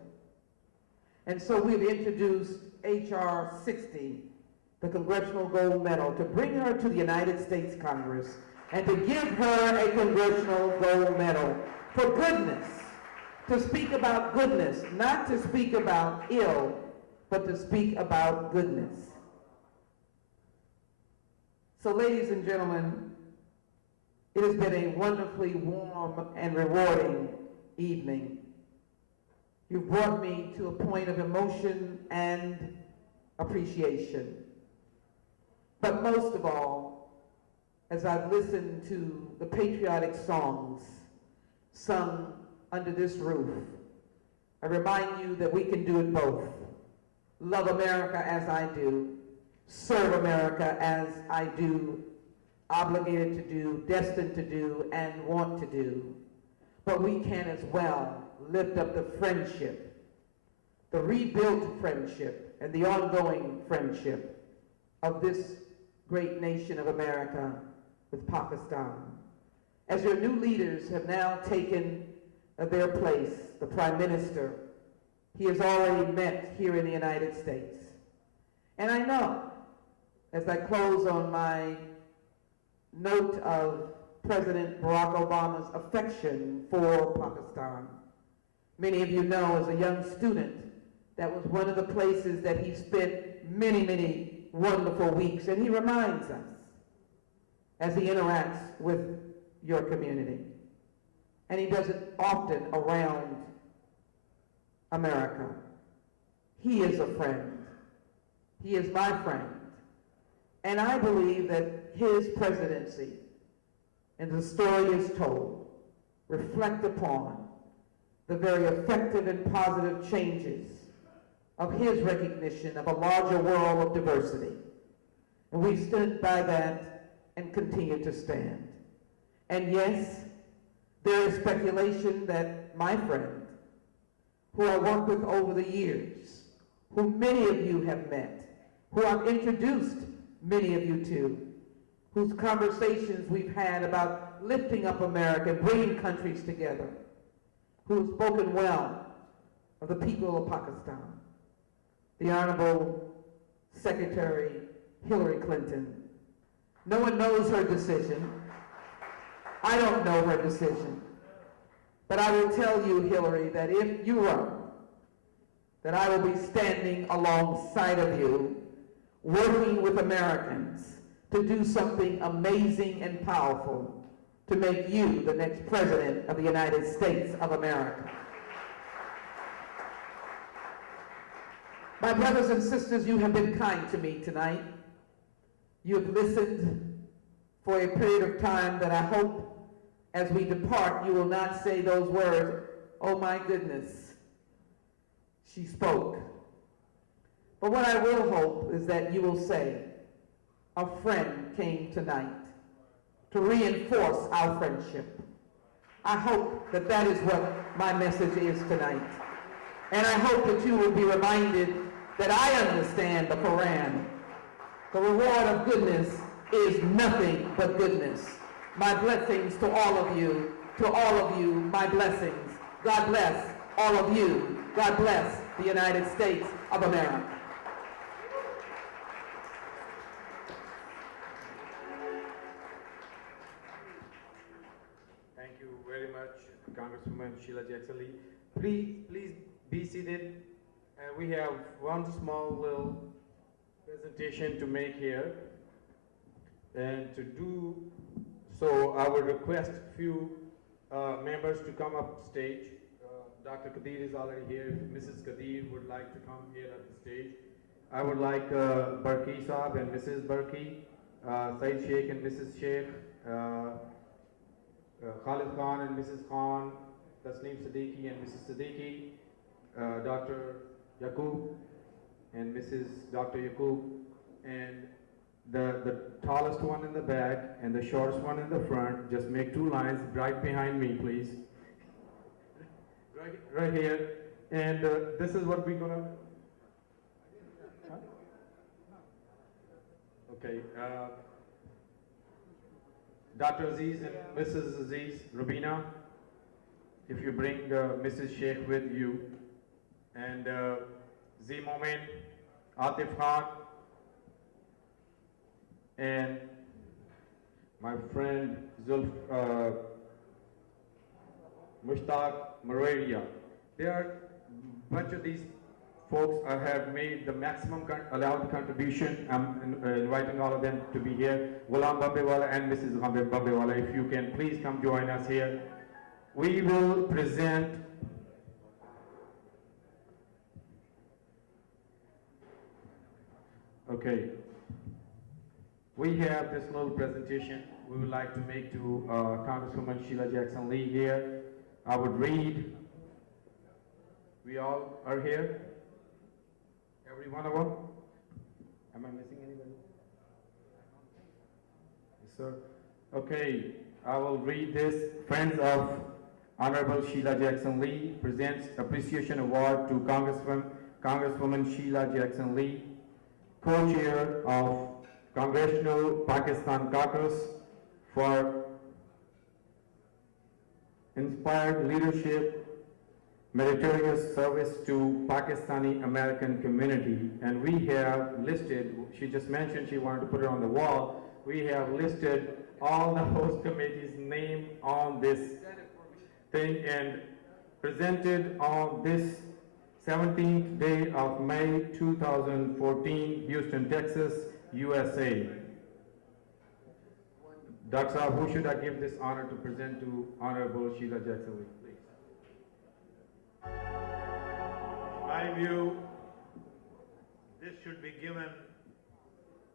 And so we've introduced H.R. 60, the Congressional Gold Medal, to bring her to the United States Congress and to give her a Congressional Gold Medal for goodness, to speak about goodness, not to speak about ill, but to speak about goodness. So ladies and gentlemen, it has been a wonderfully warm and rewarding evening. You've brought me to a point of emotion and appreciation. But most of all, as I've listened to the patriotic songs sung under this roof, I remind you that we can do it both. Love America as I do, serve America as I do, obligated to do, destined to do, and want to do. But we can as well lift up the friendship, the rebuilt friendship, and the ongoing friendship of this great nation of America with Pakistan. As your new leaders have now taken their place, the Prime Minister, he has already met here in the United States. And I know, as I close on my note of President Barack Obama's affection for Pakistan, many of you know as a young student, that was one of the places that he spent many, many wonderful weeks, and he reminds us as he interacts with your community. And he does it often around America. He is a friend. He is my friend. And I believe that his presidency, and the story is told, reflect upon the very effective and positive changes of his recognition of a larger world of diversity. And we stood by that and continue to stand. And yes, there is speculation that my friend, who I worked with over the years, who many of you have met, who I've introduced many of you to, whose conversations we've had about lifting up America, bringing countries together, who has spoken well of the people of Pakistan, the Honorable Secretary Hillary Clinton. No one knows her decision. I don't know her decision. But I will tell you, Hillary, that if you run, that I will be standing alongside of you, working with Americans to do something amazing and powerful to make you the next President of the United States of America. My brothers and sisters, you have been kind to me tonight. You have listened for a period of time that I hope as we depart, you will not say those words, "Oh my goodness, she spoke." But what I will hope is that you will say, "A friend came tonight to reinforce our friendship." I hope that that is what my message is tonight. And I hope that you will be reminded that I understand the Quran. The reward of goodness is nothing but goodness. My blessings to all of you. To all of you, my blessings. God bless all of you. God bless the United States of America. Thank you very much, Congresswoman Sheila Jackson Lee. Please be seated. We have one small little presentation to make here. And to do so, I would request a few members to come up stage. Dr. Kadir is already here. If Mrs. Kadir would like to come here at the stage, I would like Barki Saab and Mrs. Barki, Said Sheikh and Mrs. Sheikh, Khalid Khan and Mrs. Khan, Tasneem Siddiqui and Mrs. Siddiqui, Dr. Yaqub and Mrs. Dr. Yaqub, and the tallest one in the back and the shortest one in the front. Just make two lines right behind me, please. Right here. And this is what we're gonna. Huh? Okay. Dr. Aziz and Mrs. Aziz, Rubina, if you bring Mrs. Sheikh with you, and Z Momin, Atif Khan, and my friend Mushtaq Moraria. There are a bunch of these folks have made the maximum allowed contribution. I'm inviting all of them to be here. Ghulam Babewala and Mrs. Babewala, if you can please come join us here. We will present okay. We have this little presentation we would like to make to Congresswoman Sheila Jackson Lee here. I would read. We all are here? Every one of them? Am I missing anybody? Yes, sir. Okay, I will read this. Friends of Honorable Sheila Jackson Lee presents Appreciation Award to Congresswoman Sheila Jackson Lee, co-chair of Congressional Pakistan Caucus, for inspired leadership, meritorious service to Pakistani American community. And we have listed, she just mentioned she wanted to put it on the wall, we have listed all the host committees' name on this thing and presented on this 17th day of May 2014, Houston, Texas, USA. Dr. Saab, who should I give this honor to present to Honorable Sheila Jackson Lee, please? In my view, this should be given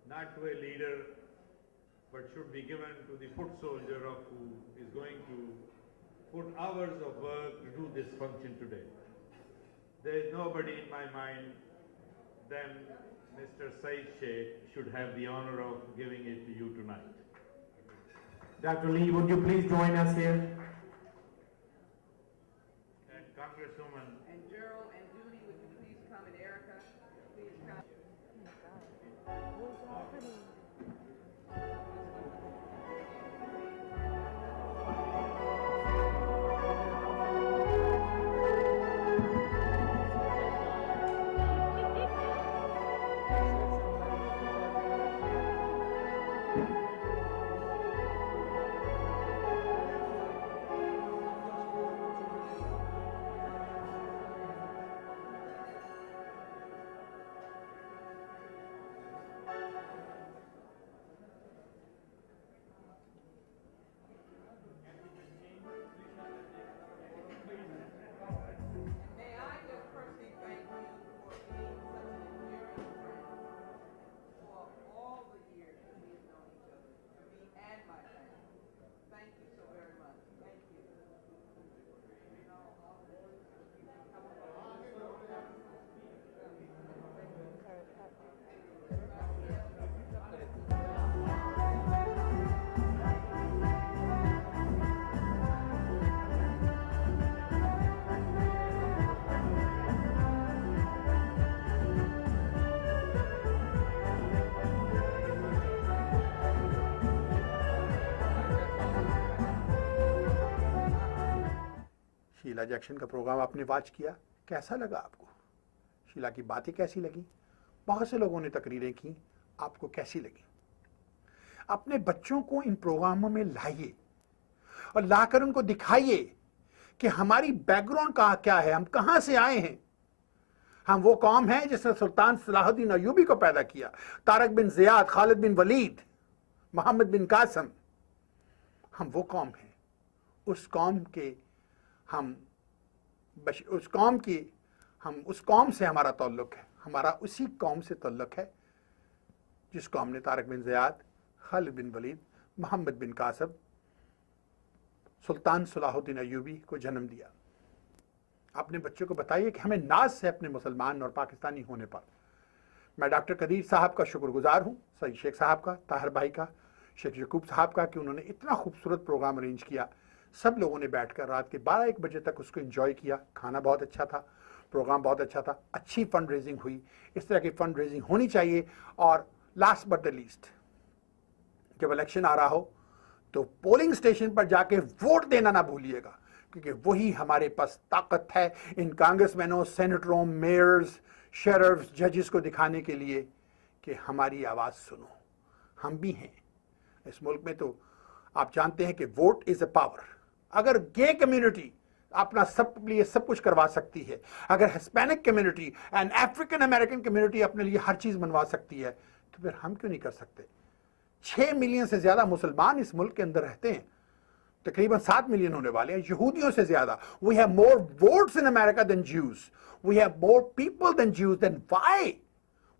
not to a leader, but should be given to the foot soldier who is going to put hours of work to do this function today. There is nobody in my mind than Mr. Said Sheikh should have the honor of giving it to you tonight. Dr. Lee, would you please join us here? And Congresswoman. And Gerald and Judy, would you please come, and Erica, please come. Jackson का programme आपने watch किया, कैसा लगा आपको? शीला की बातें कैसी लगी? बहुत से लोगों ने तकरीरें की, आपको कैसी लगी? अपने बच्चों को इन प्रोग्रामों में लाइए और लाकर उनको दिखाइए कि हमारी बैकग्राउंड क्या है, हम कहाँ से आए हैं। हम वो कौम है जिसने सुल्तान सलाहुद्दीन अय्यूबी को पैदा किया, तारक बिन ज़ियाद, खालिद बिन वलीद, मोहम्मद बिन कासिम। हम वो कौम हैं, उस कौम से हमारा ताल्लुक है, हमारा उसी कौम से ताल्लुक है जिस कौम ने तारक बिन ज़ियाद, खालिद बिन वलीद, मोहम्मद बिन कासिम, सुल्तान सलाहुद्दीन अय्यूबी को जन्म दिया। अपने बच्चों को बताइए कि हमें नाज है अपने मुसलमान और पाकिस्तानी होने पर। मैं डॉक्टर कदीर साहब का शुक्रगुजार हूँ, सईद शेख साहब का, ताहिर भाई का, शेख यकूब साहब का, कि उन्होंने इतना खूबसूरत प्रोग्राम अरेंज किया। सब लोगों ने बैठकर रात के 12-1 बजे तक उसको एंजॉय किया। खाना बहुत अच्छा था, प्रोग्राम बहुत अच्छा था, अच्छी फंड रेजिंग हुई। इस तरह की फंड रेजिंग होनी चाहिए। और लास्ट बट द लीस्ट, जब इलेक्शन आ रहा हो तो पोलिंग स्टेशन पर जाके वोट देना ना भूलिएगा, क्योंकि वही हमारे पास ताकत है इन कांग्रेसमैनों, सेनेटरों, मेयर्स, शेरिफ्स, जजेस को दिखाने के लिए कि हमारी आवाज़ सुनो, हम भी हैं। इस मुल्क में तो आप जानते हैं कि वोट इज़ अ पावर। अगर गे कम्युनिटी अपना सब लिए सब कुछ करवा सकती है, अगर Hispanic community and African American community अपने लिए हर चीज़ बनवा सकती है, तो फिर हम क्यों नहीं कर सकते? 6 मिलियन से ज़्यादा मुसलमान इस मुल्क के अंदर रहते हैं, तकरीबन 7 मिलियन होने वाले हैं, यहूदियों से ज़्यादा। We have more votes in America than Jews, we have more people than Jews. Then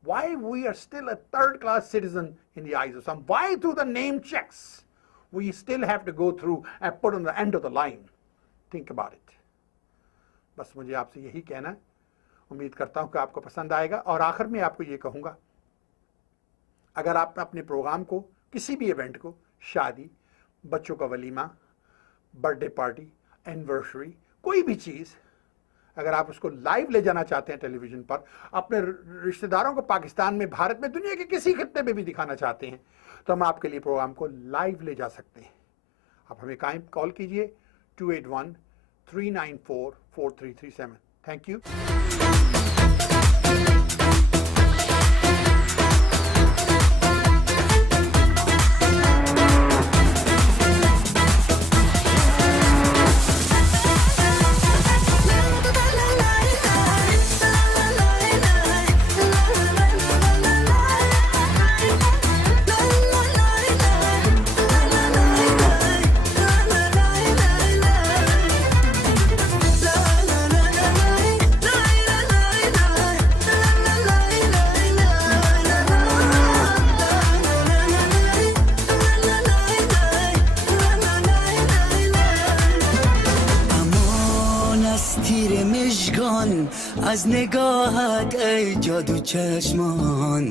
why we are still a third class citizen in the eyes of some? Why through the name checks we still have to go through and put on the end of the line? Think about it. बस मुझे आपसे यही कहना है, उम्मीद करता हूँ कि आपको पसंद आएगा। और आखिर में आपको ये कहूँगा, अगर आप अपने प्रोग्राम को, किसी भी इवेंट को, शादी, बच्चों का वलीमा, बर्थडे पार्टी, एनिवर्सरी, कोई भी चीज़, अगर आप उसको लाइव ले जाना चाहते हैं टेलीविज़न पर, अपने रिश्तेदारों को पाकिस्तान में, भारत में, दुनिया के किसी खित्ते में भी दिखाना चाहते हैं, तो हम आपके लिए प्रोग्राम को लाइव ले जा सकते हैं। आप हमें कॉल कीजिए 281-394-4337। Thank you. از نگاهت ای جادو چشمان